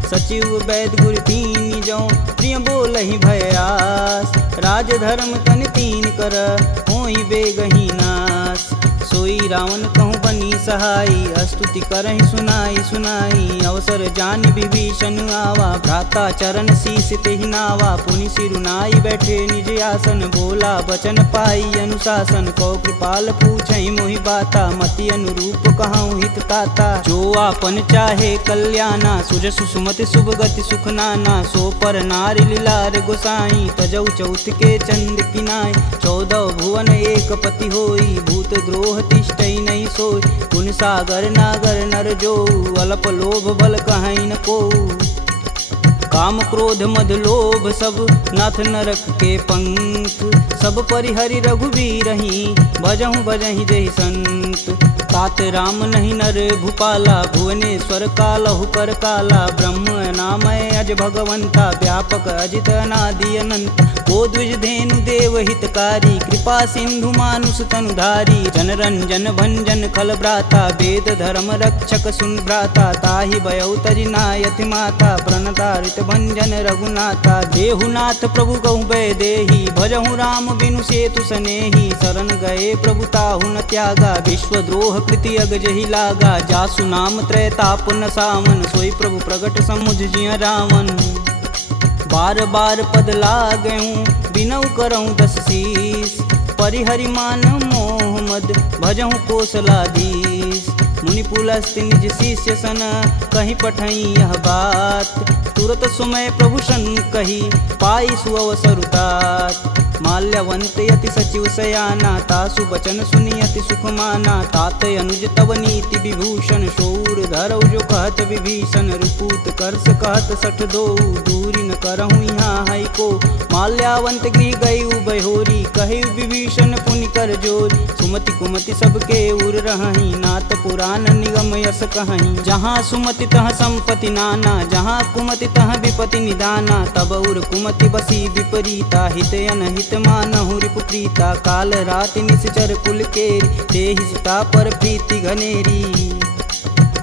सचिव वैद गुर तीन जो प्रिय बोल ही भयास राज धर्म तन तीन कर होई बेगही नास सोई रावण कहूँ बनी सहाई स्तुति करहि सुनाई सुनाई अवसर जान विभीषण आवा भ्राता चरण शीस तेहि नावा पुनि सिरुनाई बैठे निज आसन बोला बचन पाई अनुशासन कौ कृपाल पूछहि मोहि बाता मति अनुरूप कहूँ हित ताता जो आपन चाहे कल्याणा सुजसु सुमति शुभ गति सुख नाना सो पर नारी लीलार गोसाई तजौ चौथ के चंद किनाय 14 भुवन एक पति होई भूत द्रोह तिष्ठई नहीं सोई गुण सागर नागर नर जो अल्प लोभ बल कहीं न को काम क्रोध मद लोभ सब नाथ नरक के पंख सब परिहरि रघुवीरहि भजहु भजहि जहि संत तात राम नहीं नर भूपाला भुवनेश्वर कालहु कर काला ब्रह्म नामय अज भगवंता व्यापक अजित अनादि अनंत को द्विज धेनु देव हितकारी कृपा सिंधु मानुष तनुधारी जन रंजन भंजन खल भ्राता वेद धर्म रक्षक सुन भ्राता ताहि भयउ तजि नायति माता प्रणतारित भंजन रघुनाथा देहुनाथ प्रभु कहु भय देहि भजहु राम बिनु सेतु सनेहि शरण गए प्रभु ताहु न त्यागा विश्वद्रोह कृति अगजहि लागा जासु नाम त्रैताप न सावन सोई प्रभु प्रगट समुझ जिय रावण बार बार पद लागऊं बिनऊ करऊं 10 शीस परिहरि मान मोह मद भजहु कौशलाधीश मुनि पुलस्त निज शिष्य सन कहीं पठई यह बात तुरत सुमय प्रभु सन कही पाई सुअवसरुतात माल्यवंत यति सचिव सयाना तासु बचन सुनियति सुख माना तात अनुज तव नीति विभूषण शौर धरौ जो कहत विभीषण रुपूत करस कहत सठ दो दूरी न करहूँ यहाँ है को माल्यावंत गृह गई बहोरी कहे विभीषण पुनि कर जोरी सुमति कुमति सबके उर रही नाथ पुराण निगम यस कहीं जहाँ सुमति तह संपत्ति नाना जहाँ कुमति तह विपति निदाना तब उर कुमति बसी विपरीता हित अनहित मानहु रिपुप्रीता काल राति निश्चर कुल केरी देहि सीता पर प्रीति घनेरी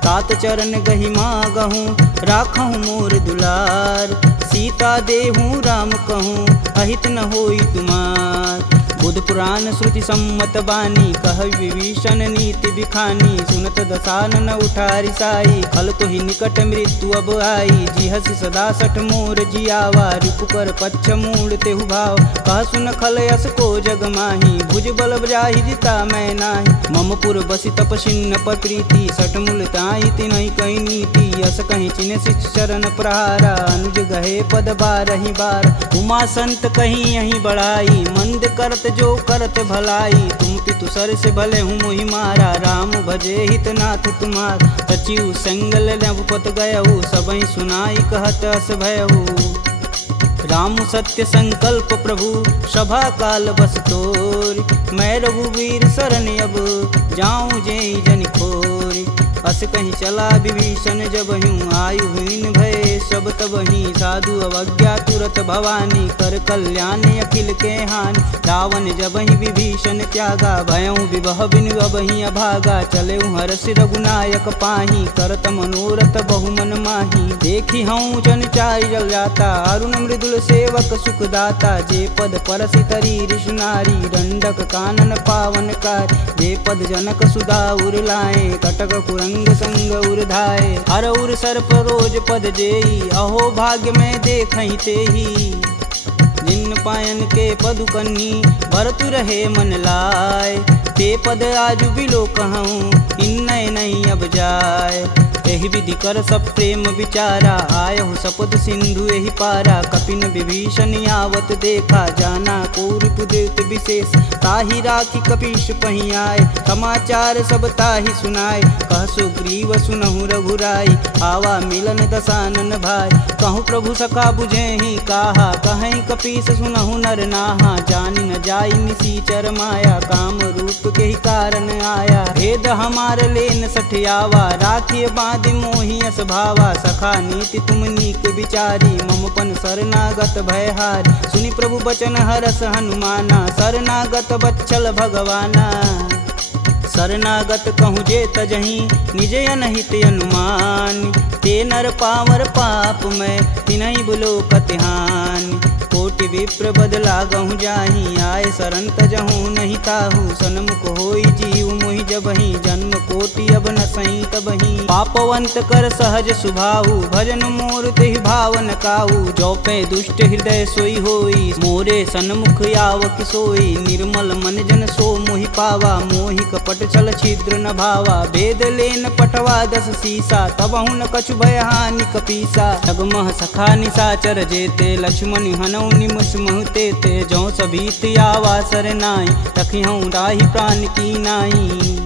तात चरण गहि मागहूँ राखहूँ मोर दुलार सीता देहूँ राम कहूँ अहित न होई तुमार बुध पुराण श्रुति सम्मत बानी, कह विभीषण नीति बिखानी। सुनत दसानन उठारी साई, खल तो ही निकट मृत्यु अब आई। जिहसि सदा सठ मोर जियावा, रिपुकर पच्छ मूड तेहु भाव। कह सुन खल यस को जग माही, भुज बल जाहि जिता मैं नाही। मम पुर बसि तपसिन्न पर प्रीति, सठ मूल ताहि तिनहि कही नीति। यस कहीं चिन्ह शिष चरण प्रहारा, अनुज गहे पद बारहि बार। उमा संत कहीं यहीं बढ़ाई, मंद करत जो करत भलाई। तुम पितु सर से भले हूँ मोहि मारा, राम भजे हित नाथ तुम्हार। सचिव संगल नवपत गयहु, सबहि सुनाई कहत अस भयहु। राम सत्य संकल्प प्रभु, सभा काल बस तोरि। मैं रघुवीर शरण अब, जाऊं जेहि जन खोरि। अस कहीं चला विभीषण जब हूँ, आयुहीन भय सब तब ही। साधु अवज्ञा तुरत भवानी, कर कल्याण अखिल के हानि। रावण जब ही विभीषण त्यागा, भयऊँ विवह बिनु अब ही अभागा। चले हरष रघुनायक पाही, करत मनोरथ बहुमन माही। देखी हूँ जन चारि जल जाता, अरुण मृदुल सेवक सुखदाता। जे पद परसि तरी ऋषि नारी, दंडक कानन पावन कार। जे पद जनक सुधा उर लाए, कटक कुरंग संग उर धाये। हर उर सर्प रोज पद जेई, अहो भाग्य में देखहि तेहि। जिन पायन के पदु कन्ही, भरतु रहे मन लाय। ते पद आजु बिलो कहूँ, इन्नय नहीं अब जाय। एहि विधि कर सब प्रेम विचारा, आयहु सपद सिंधु एहि पारा। कपिन विभीषण आवत देखा, जाना कौरव देत विशेष। ताहि राखी कपीश पही आए, समाचार सब ताहि सुनाए। कह सुग्रीव सुनहु रघुराई, आवा मिलन दसानन भाई। कहूँ प्रभु सखा बुझेहि काहा, कहीं कपीस सुनहु नर नाहा। जानि न जाई निसीचर माया, काम रूप के ही कारण आया। भेद हमार लेन सठियावा, राखिय बांधि मोहि यस भावा। सखा नीति तुम नीक विचारी, ममपन शरणागत भयहार। सुनि प्रभु बचन हरस हनुमाना, शरणागत बच्चल भगवाना। शरणागत कहूँ जे तजहि, निज अनहित अनुमान। ते नर पावर पाप में, तिन्हि बुलोकत हानि। कोटि विप्र बदला गहूँ जाहि, आय शरण तजहूँ नहीं ताहू। सन्मुख होई जीव मोहि जबहि, जन्म कोटि अब न सही तबहि। पापवंत कर सहज सुभाहु, भजन मोर तेहि भावन काहू। जो पे दुष्ट हृदय सोई होई, मोरे सन्मुख आव किसोई। निर्मल मन जन सो मोहि पावा, मोहि कपट छल छिद्र न भावा। भेद लेन पटवा दस सीसा, तबहु न कछु भय हानि कपीसा। जगमह सखा निशाचर जेते, लक्ष्मण हनौ निमिष महते ते। जौ सभीत आवा सरनाई, तखिहूँ राहि प्राण की नाई।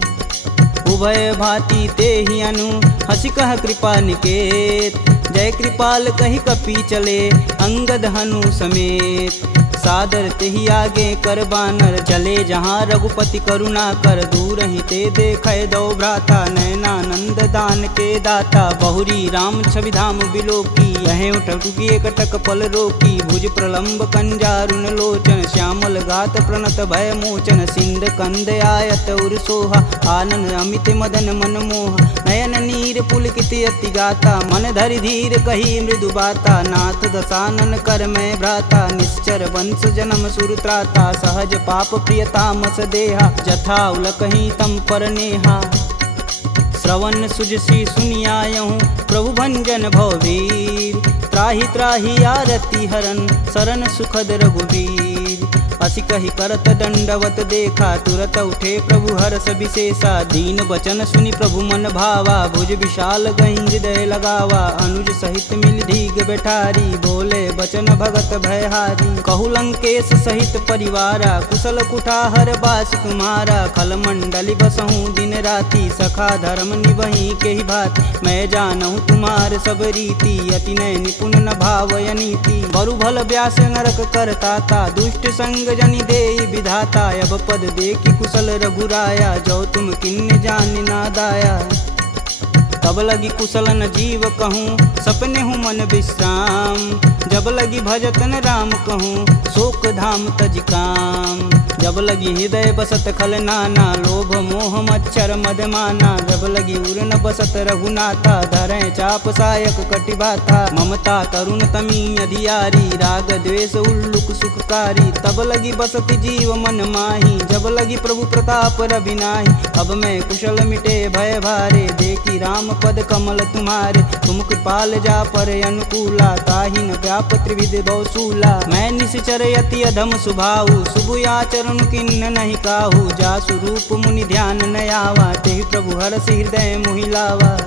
उभय भांति ते ही अनु, हंसी कह कृपा निकेत। जय कृपाल कही कपी चले, अंगद हनु समेत। सादर तेहि आगे कर बानर, चले जहाँ रघुपति करुणा कर। दूर ही ते देखे दो भ्राता, नयनानंद दान के दाता। बहुरी राम छवि धाम बिलोकी, यह उठुकी कटक पल रोकी। भुज प्रलंब कंजारुन लोचन, श्यामल गात प्रणत भय मोचन। सिंध कंद आयत उर सोहा, आनन अमित मदन मन मोह। नयन नीर पुलकित अति गाता, मन धरि धीर कही मृदु बाता। नाथ दसानन कर मैं भ्राता, निश्चर वंश जन्म सुर त्राता। सहज पाप प्रियतामस देहा, जथा उलकहि तम पर नेहा। श्रवण सुजसी सुनियायहूँ, प्रभु भंजन भववीर। त्राहि त्राहि आरती हरन, शरण सुखद रघुवीर। असी कही करत दंडवत देखा, तुरत उठे प्रभु हर्ष विशेषा। दीन वचन सुनि प्रभु मन भावा, भुज विशाल गहि हृदय लगावा। अनुज सहित मिल धीग बैठारी, बोले बचन भगत भयहारी। कहु लंकेश सहित परिवारा, कुशल कुठाहर बास तुम्हारा। खल मंडली बसहूँ दिन राति, सखा धर्म निबहि के ही भात। मैं जानहूँ तुम्हार सब रीति, अति नय निपुण न भावय नीति। बरु भल व्यास नरक करताता, दुष्ट संग जनि देई विधाता। अब पद देखि कुशल रघुराया, जो तुम किन्ने जान ना दाया। तब लगी कुशल न जीव कहूँ, सपने हूँ मन विश्राम। जब लगी भजतन राम कहूँ, शोक धाम तज काम। जब लगी हृदय बसत खल नाना, लोभ मोह मच्छर मदमाना। जब लगी उर न बसत रघुनाथा, धरें चाप सायक कटिबाथा। ममता तरुण तमी अधियारी, राग द्वेष उल्लुक सुखकारी। तब लगी बसत जीव मन माही, जब लगी प्रभु प्रताप रविनाही। अब मैं कुशल मिटे भय भारे, देखी राम पद कमल तुम्हारे। तुम कृपाल जा पर अनुकूला, ताहि न व्याप त्रिविध बहुसूला। मैं निश्चर यति अधम सुभाऊ, शुभ आचरण किन्न नहीं काहू। जासु रूप मुनि ध्यान न आवा, तेहि प्रभु हरषि हृदय मोहि लावा।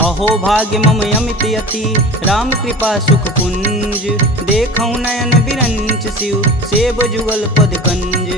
अहो भाग्य मम यमित यति, राम कृपा सुख कुंज। देखऊँ नयन बिरंच शिव, सेब जुगल पद कंज।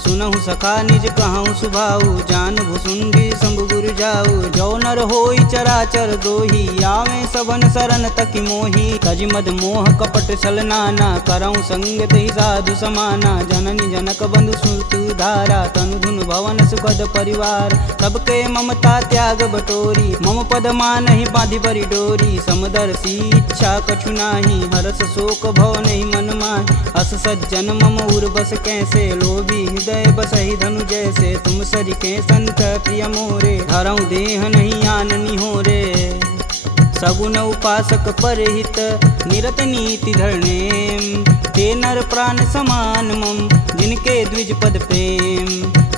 सुनहु सखा निज कहूँ सुभाऊ, जान भुसुंडी शंभु गुरु जाऊ। जो नर होई चराचर द्रोही, आवे सबन शरण तकि मोही। तज मद मोह कपट छल नाना, करऊँ संगत ही साधु समाना। जननी जनक बंधु सुत धारा, तनु धुन भवन सुखद परिवार। सबके ममता त्याग बटोरी, मम पद मानहि बांधि बरी डोरी। समदर्शी इच्छा कछु नाही, हरस शोक भव नहीं मन माहि। अस सज्जन मम उर बस कैसे, लोभी हृदय बसहि धनु जैसे। तुम सरिके संत प्रिय मोरे, धरऊँ देह नहीं आननी हो रे। सगुन उपासक परहित, निरत नीति धरनेम। ते नर प्राण समान मम, जिनके द्विज पद प्रेम।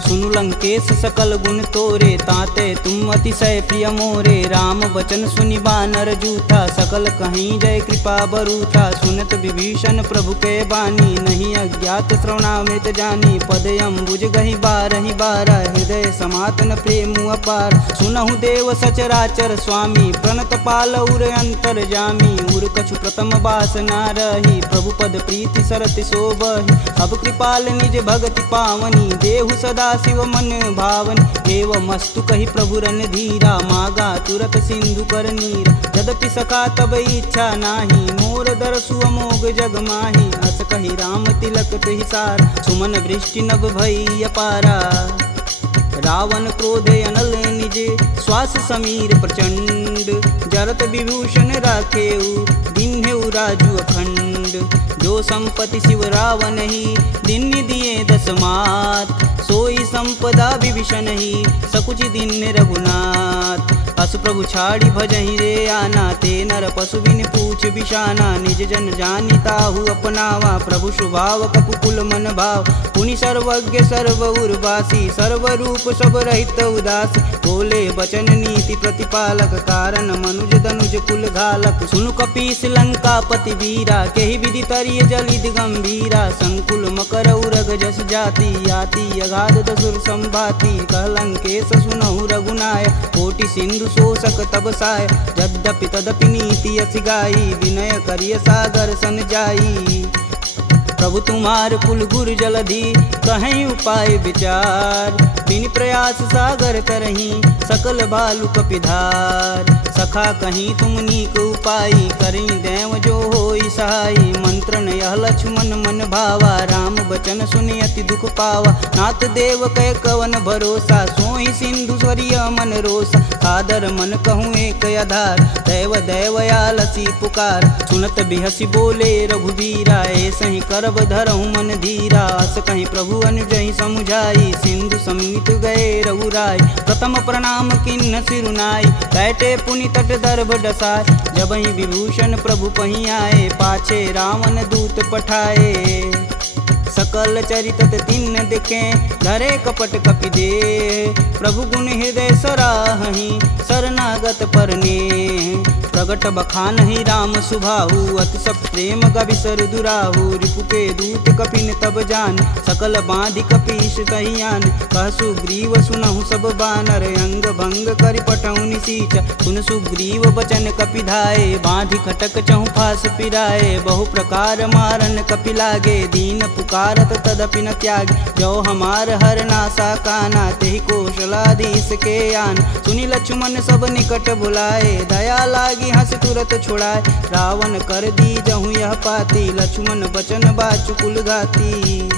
सुनु लंकेश सकल गुण तोरे, ताते तुम अतिशय प्रिय मोरे। राम बचन सुनि बानर जूथा, सकल कहीं जय कृपा बरूथा। सुनत विभीषण प्रभु के बानी, नहीं अज्ञात श्रवणामृत जानी। पद अम्बुज गहि बारहि बारा, हृदय समातन प्रेम अपार। सुनहु देव सचराचर स्वामी, प्रणत पाल उर अंतर जामी। उर कछु प्रथम बास ना रही, प्रभु पद प्रीति सरति शोभहि। अब कृपाल निज भगति पावनी, देहु सदा शिव मन भावनी। एवं मस्तु कही प्रभु रन धीरा, मागा तुरत सिंधु कर नीर। यद्यपि सखा तब इच्छा नाही, मोर दरसु अमोघ जग माही। अस कही राम तिलक तुहि सार, सुमन वृष्टि नभ भई अपारा। रावण क्रोधे अनल निज, श्वास समीर प्रचंड। जरत विभूषण राखेऊ, दिन्हेऊ राजु अखंड। जो संपत्ति शिव रावण ही, दिन दिए दस मात। सोई संपदा विभीषण ही, सकुच दिन रघुनाथ। अस प्रभु छाड़ी भजहि रे आना, ते नर पशु बिन पूछ बिशाना। निज जन जानि ताहु अपनावा, प्रभु स्वभाव कपुकुल मन भाव। पुनि सर्वज्ञ सर्व उर्वासी, सर्वरूप सब रहित उदासी। बोले बचन नीति प्रतिपालक, कारण मनुज धनुज कुल घालक। सुनु कपीस लंकापति वीरा, केहि विधि तरिय जलिद गंभीरा। संकुल मकर उरग जस जाति, याति अगाध दसुर संभाति। कह लंकेश सुनहु रघुनाय, कोटि सिंधु शोषक तब साय। यद्यपि तदपि नीति यस गाई, विनय करिय सागर सन जाई। प्रभु तुम्हार कुल गुर जलधि, कहीं उपाय विचार। बिन प्रयास सागर तरही, सकल बालु कपिधार। सखा कहीं तुम नीक उपाय, करी देव जो होई सहाई। मंत्र न यह लक्ष्मण मन भावा, राम बचन सुनि अति दुख पावा। नाथ देव कह कवन भरोसा, सोहि सिंधु स्वरिय मन रोसा। आदर मन कहूँ एक आधार, दैव दैवयालसी पुकार। सुनत बिहसी बोले रघुबीरा, ऐसे ही करब धरहु मन धीरा। अस कहीं प्रभु अनुजहि समुझाई, सिंधु समीत गए रघुराय। प्रथम प्रणाम किन्न सिरुनाई, बैठे पुनि तट दर्भ डसाय। जब ही विभूषण प्रभु पही आए, पाछे रावण दूत पठाए। सकल चरितत तिन्न दिखे, धरे कपट कपि दे। प्रभु गुण हृदय सराहहि, शरणागत परने। प्रगट बखानहि राम सुभाहु, अति सब प्रेम गविसर दुराहु। रिपु के दूत कपिन तब जान, सकल बांधि कपीश तहियान। कह सुग्रीव सुनहु सब बानर, अंग भंग करि पठौनि निसीच। सुन सुग्रीव बचन कपि धाये, बांधि खटक चहु फास पिराए। बहु प्रकार मारन कपि लागे, दीन पुकारत तदपि न त्यागे। जो हमार हर नासा काना, तेहि कौशलाधीश के आन। सुनि लक्ष्मण सब निकट बुलाए, दया लागी हंस तुरत छुड़ाए। रावण कर दी जहु यह पाती, लक्ष्मण बचन बाचु कुल घाती।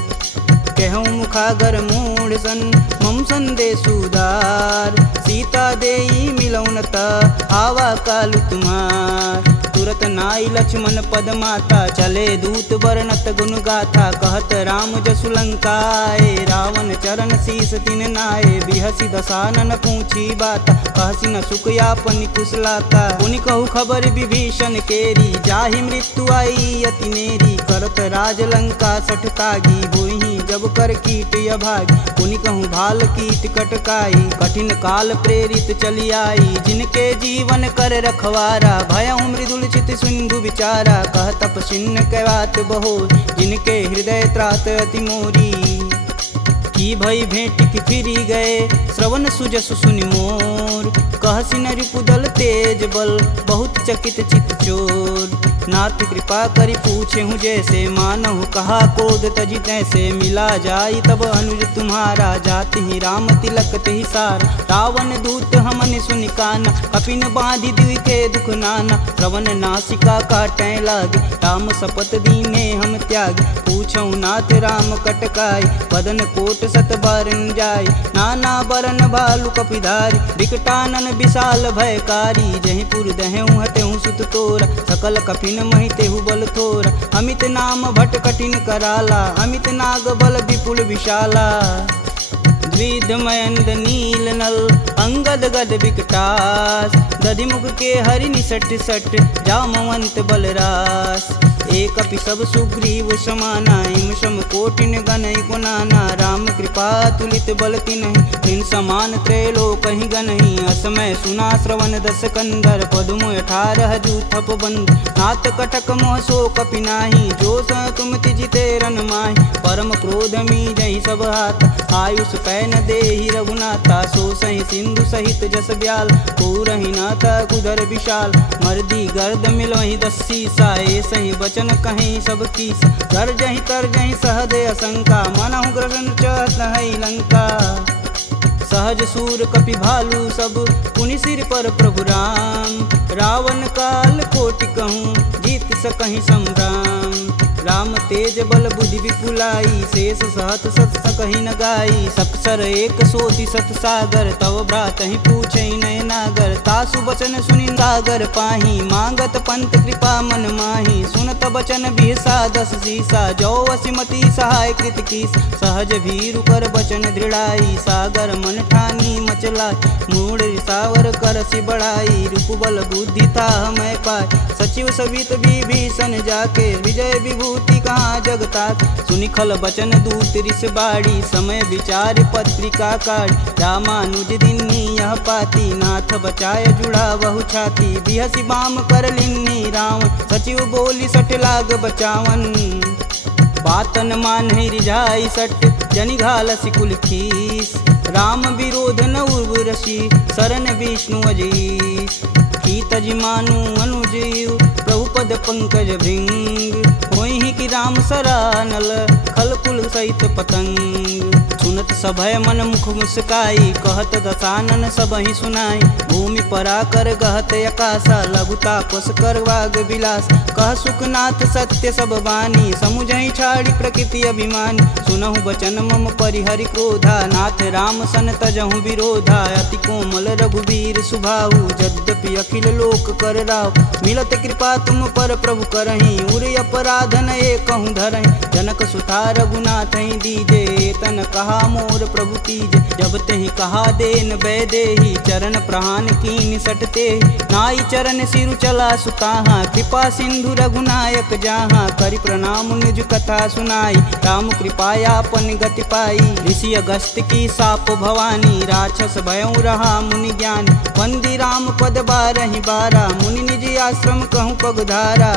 कहूँ मुखागर मूढ़ सन, मम संदेश उदार। सीता देई मिलौन त, आवा कालु तुम्हार। तुरत नाई लक्ष्मण पद माता, चले दूत बरनत गुण गाथा। कहत राम जसु लंकाए, रावण चरण शीस तिन नाये। बिहसी दसानन पूछी बात, कहसी न सुख यापन कुशलाता। पुनि कहु खबर विभीषण केरी, जाहि मृत्यु आई अति नेरी। करत राज लंका सठ तागी, होहि जब कर कीट अभागी। पुनि कहूँ भाल कीट कटकाई, कठिन काल प्रेरित चली आई। जिनके जीवन कर रखवारा, भयउ मृदुल चित सिंधु विचारा। कह तपसिन्न कै बात बहो, जिनके हृदय त्रात अति मोरी। की भई भेंट की फिरी गए, श्रवण सुजसु सुनि मोर। कहसी न रिपुदल तेज बल, बहुत चकित चित चोर। नाथ कृपा करि पूछे हूँ जैसे, मानहु कहा क्रोध तजि तैसे। मिला जाई तब अनुज तुम्हारा, जाति ही राम तिलक तेहि सार। रावण दूत हमन सुनि काना, कपिन बांधि दिवि के दुख नाना। श्रवण नासिका काटै लागे, राम शपथ दीने हम त्यागे। पूछौ नाथ राम कटकाई, बदन कोट सत बारन जाय। नाना बरन भालु कपिधारी, विकटानन विशाल भयकारी। जहीं पुर दहेउ हतेउ सुत तोरा, सकल कपिन महि तेहु बल थोरा। अमित नाम भट कठिन कराला, अमित नाग बल विपुल विशाला। द्विध मयंद नील नल, अंगद गद विकटास। दधिमुख के हरि निसट सट, जामवंत बलरास। एक अपि सब सुग्रीव समाना, इम सम कोटिन गनहि गुनाना। राम कृपा तुलित बल तिन्हि, तिन समान त्रैलोकहि गनहि। असमय सुना श्रवण दस कंदर, पदुम 18 जूथप बंद। नाथ कटक मोह सो कपि नाही, जो स तुम तिजिते रन माहि। परम क्रोध मीजहि सब हाथ, आयुष पै न देहि रघुनाथा। सो सहि सिंधु सहित जस ब्याल, पूरहि नाथा कुधर विशाल। मर्दी गर्द मिलहि 10 सीसा, सही बचन कहीं सब कीस। गर्जहि तरजहि सहदे असंका, मनहु ग्रसन चहत है लंका। सहज सूर कपि भालू सब, पुनि सिर पर प्रभु राम। रावण काल कोटि कहूँ, जीत सकहि संग्राम। राम तेज बल बुद्धि विपुलाई, शेष सहत सत सकहि न गाई। सकसर एक सोति सत सागर, तव भ्रातहि पूछै नय नागर। तासु बचन सुनि सागर पाही, मांगत पंत कृपा मन माही। सुनत बचन बिहसा 10 सीसा, जो वसिमति सहाय कृत कीस। सहज भीरु कर बचन दृढ़ाई, सागर मन ठानी मचला। मूढ़ रिसावर करसि बढ़ाई, रूप बल बुद्धि था मैं पाय। सचिव सवित विभीषण जाके, विजय विभूति कहाँ जगता। सुनि खल बचन दूत रिस बाड़ी, समय विचार पत्रिका काढ़। रामानुज दिन्नी यह पाती, नाथ बचाय जुड़ा बहु छाती। बिहसी बाम कर लिन्नी रावण, सचिव बोली सठ लाग बचावन। बातन मानहि रिझाई सट, जनि घालसि कुल खीस। राम विरोध न उर्वरसी, शरण विष्णु अजीस। की तजि मानु अनुजीव, प्रभु पद पंकज भृंग। होहि कि राम सरानल, खल कुल सहित पतंग। सुनत सभय मन मुख मुस्काई, कहत दसानन सबहि सुनाई। भूमि परा कर गहत आकाशा, लघुता पस कर वाग विलास। कह सुखनाथ सत्य सब बानी, समुझहि छाड़ी प्रकृति अभिमानी। सुनहु बचन मम परिहरि क्रोधा, नाथ राम सन तजहु विरोधा। अति कोमल रघुवीर सुभाऊ, यद्यपि अखिल लोक कर राव। मिलत कृपा तुम पर प्रभु करहि, उर अपराध न एकहु धरहि। जनक सुता रघुनाथ दीजे, तन कहा मोर प्रभु तीजे। जब तेहि कहा देन वैदेही, चरण प्रहान कीन सटते। नाई चरण सिरु चला सुताहा, कृपा सिंधु रघुनायक जहाँ। करि प्रणाम निज कथा सुनाई, राम कृपायापन गति पाई। ऋषि अगस्त की साप भवानी, राक्षस भयउ रहा मुनि ज्ञानी। वंदी राम पद 12 बारा, मुनि निज आश्रम कहूँ पगधारा।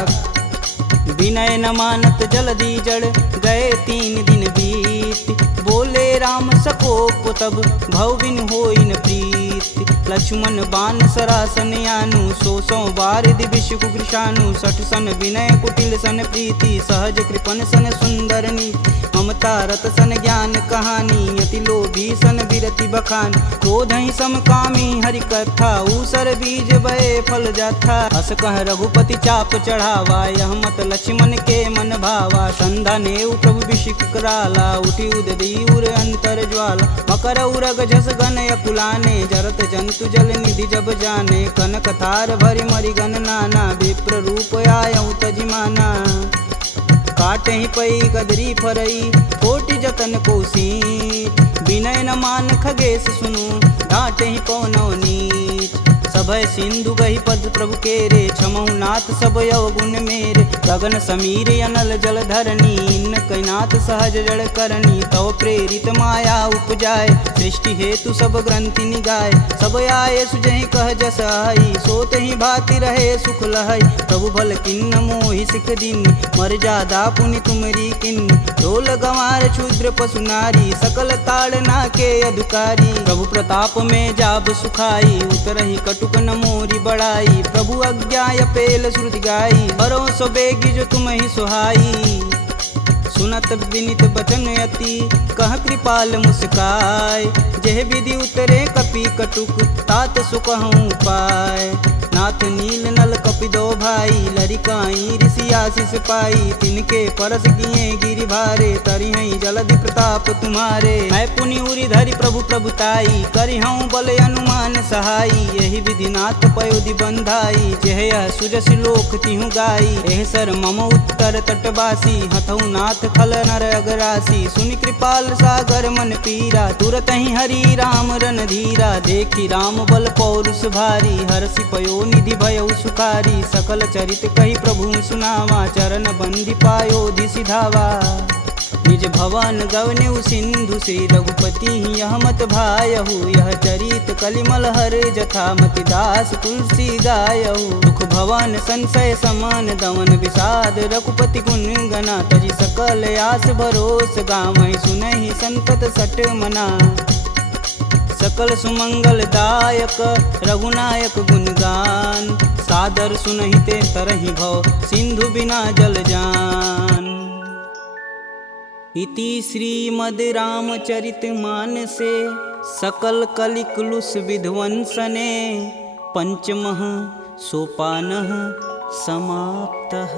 विनय न मानत जलधि जड़, गए 3 दिन बीत। बोले राम सकोप तब, भव बिन होई न प्रीत। लक्ष्मण बान सरासन यानु, 100 बार दिविश कुकृशानु। 60 सन विनय कुटिल सन प्रीति, सहज कृपन सन सुंदर नीति। ममता रत सन ज्ञान कहानी, अति लोभी सन विरति बखान। क्रोधहि समकामी हरि कथा, ऊसर बीज बए फल जाथा। अस कह रघुपति चाप चढ़ावा, यह मत लक्ष्मण के मन भावा। संधा नेउ प्रभु बिषिक कराला, उठी उददी उर अंतर ज्वाला। मकर उरग झस गन अकुलाने, जरत जंतु जल निधि जब जाने, कनक तार भरि मरिगन नाना, विप्र रूप आयऊ तजिमाना। काटे ही पई गदरी फरई, कोटि जतन कोसी, विनय न मान खगेश सुनु, डांटे ही पवनौ नीच। सभय सिंधु गही पद प्रभु केरे, छमहु नाथ सब अवगुण मेरे। गगन समीर अनल जल धरनी, इन कैनाथ सहज जड़ करनी। तव प्रेरित माया उपजाय, सृष्टि हेतु सब ग्रंथि निगाय। सब आये सुजहि कह जस आई, सोत ही भाति रहे सुख लहै। प्रभु भल किन्न मोहि सिख दीनी, मर्यादा पुनि तुमरी किन्नी। ढोल गंवार क्षुद्र पशु नारी, सकल ताड़ना के अधिकारी। प्रभु प्रताप में जाब सुखाई, उतरहि कटुक न मोरी बड़ाई। प्रभु अज्ञा पेल श्रुति गाई, बरो सो बेगी जो तुम ही सुहाई। सुनत विनित बचन अति, कह कृपाल मुस्काय। जेह विधि उतरे कपि कटुक, तात सुकहूँ पाय। नाथ नील नल कपि दो भाई, लरिकाई ऋषि आशीष पाई। तिनके परस किए गिरि भारे, तरिहै जलधि प्रताप तुम्हारे। मैं पुनि उरि धरि प्रभु प्रभुताई, करिहऊँ बल अनुमान सहाई। यही विधि नाथ पयोधि बंधाई, जेह यह सुजस लोक तिहु गाई। एह सर मम उत्तर तटवासी, हथऊ नाथ खल नर अगरासी। सुनि कृपाल सागर मन पीरा, तुरत ही हरि राम रन धीरा। देखी राम बल पौरुष भारी, हरषि पयो निधि भयउ सुखारी। सकल चरित कही प्रभु सुनावा, चरण बंदी पायोधि सिधावा। निज भवन गवनेउ सिंधु, श्री रघुपति यह मत भायहु। यह चरित कलिमल हर जथा, मति दास तुलसी गायहु। दुख भवन संशय समान, दमन विषाद रघुपति गुण गना। तजि सकल आस भरोस, गावहि सुनहि संतत सट मना। सकल सुमंगल दायक रघुनायक गुणगान, सादर सुनहि ते तरहि भव, सिंधु बिना जल जान। इति श्रीमद् रामचरित मानसे, सकल कलिकुलुष विध्वंसने। पंचमः सोपानः समाप्तः।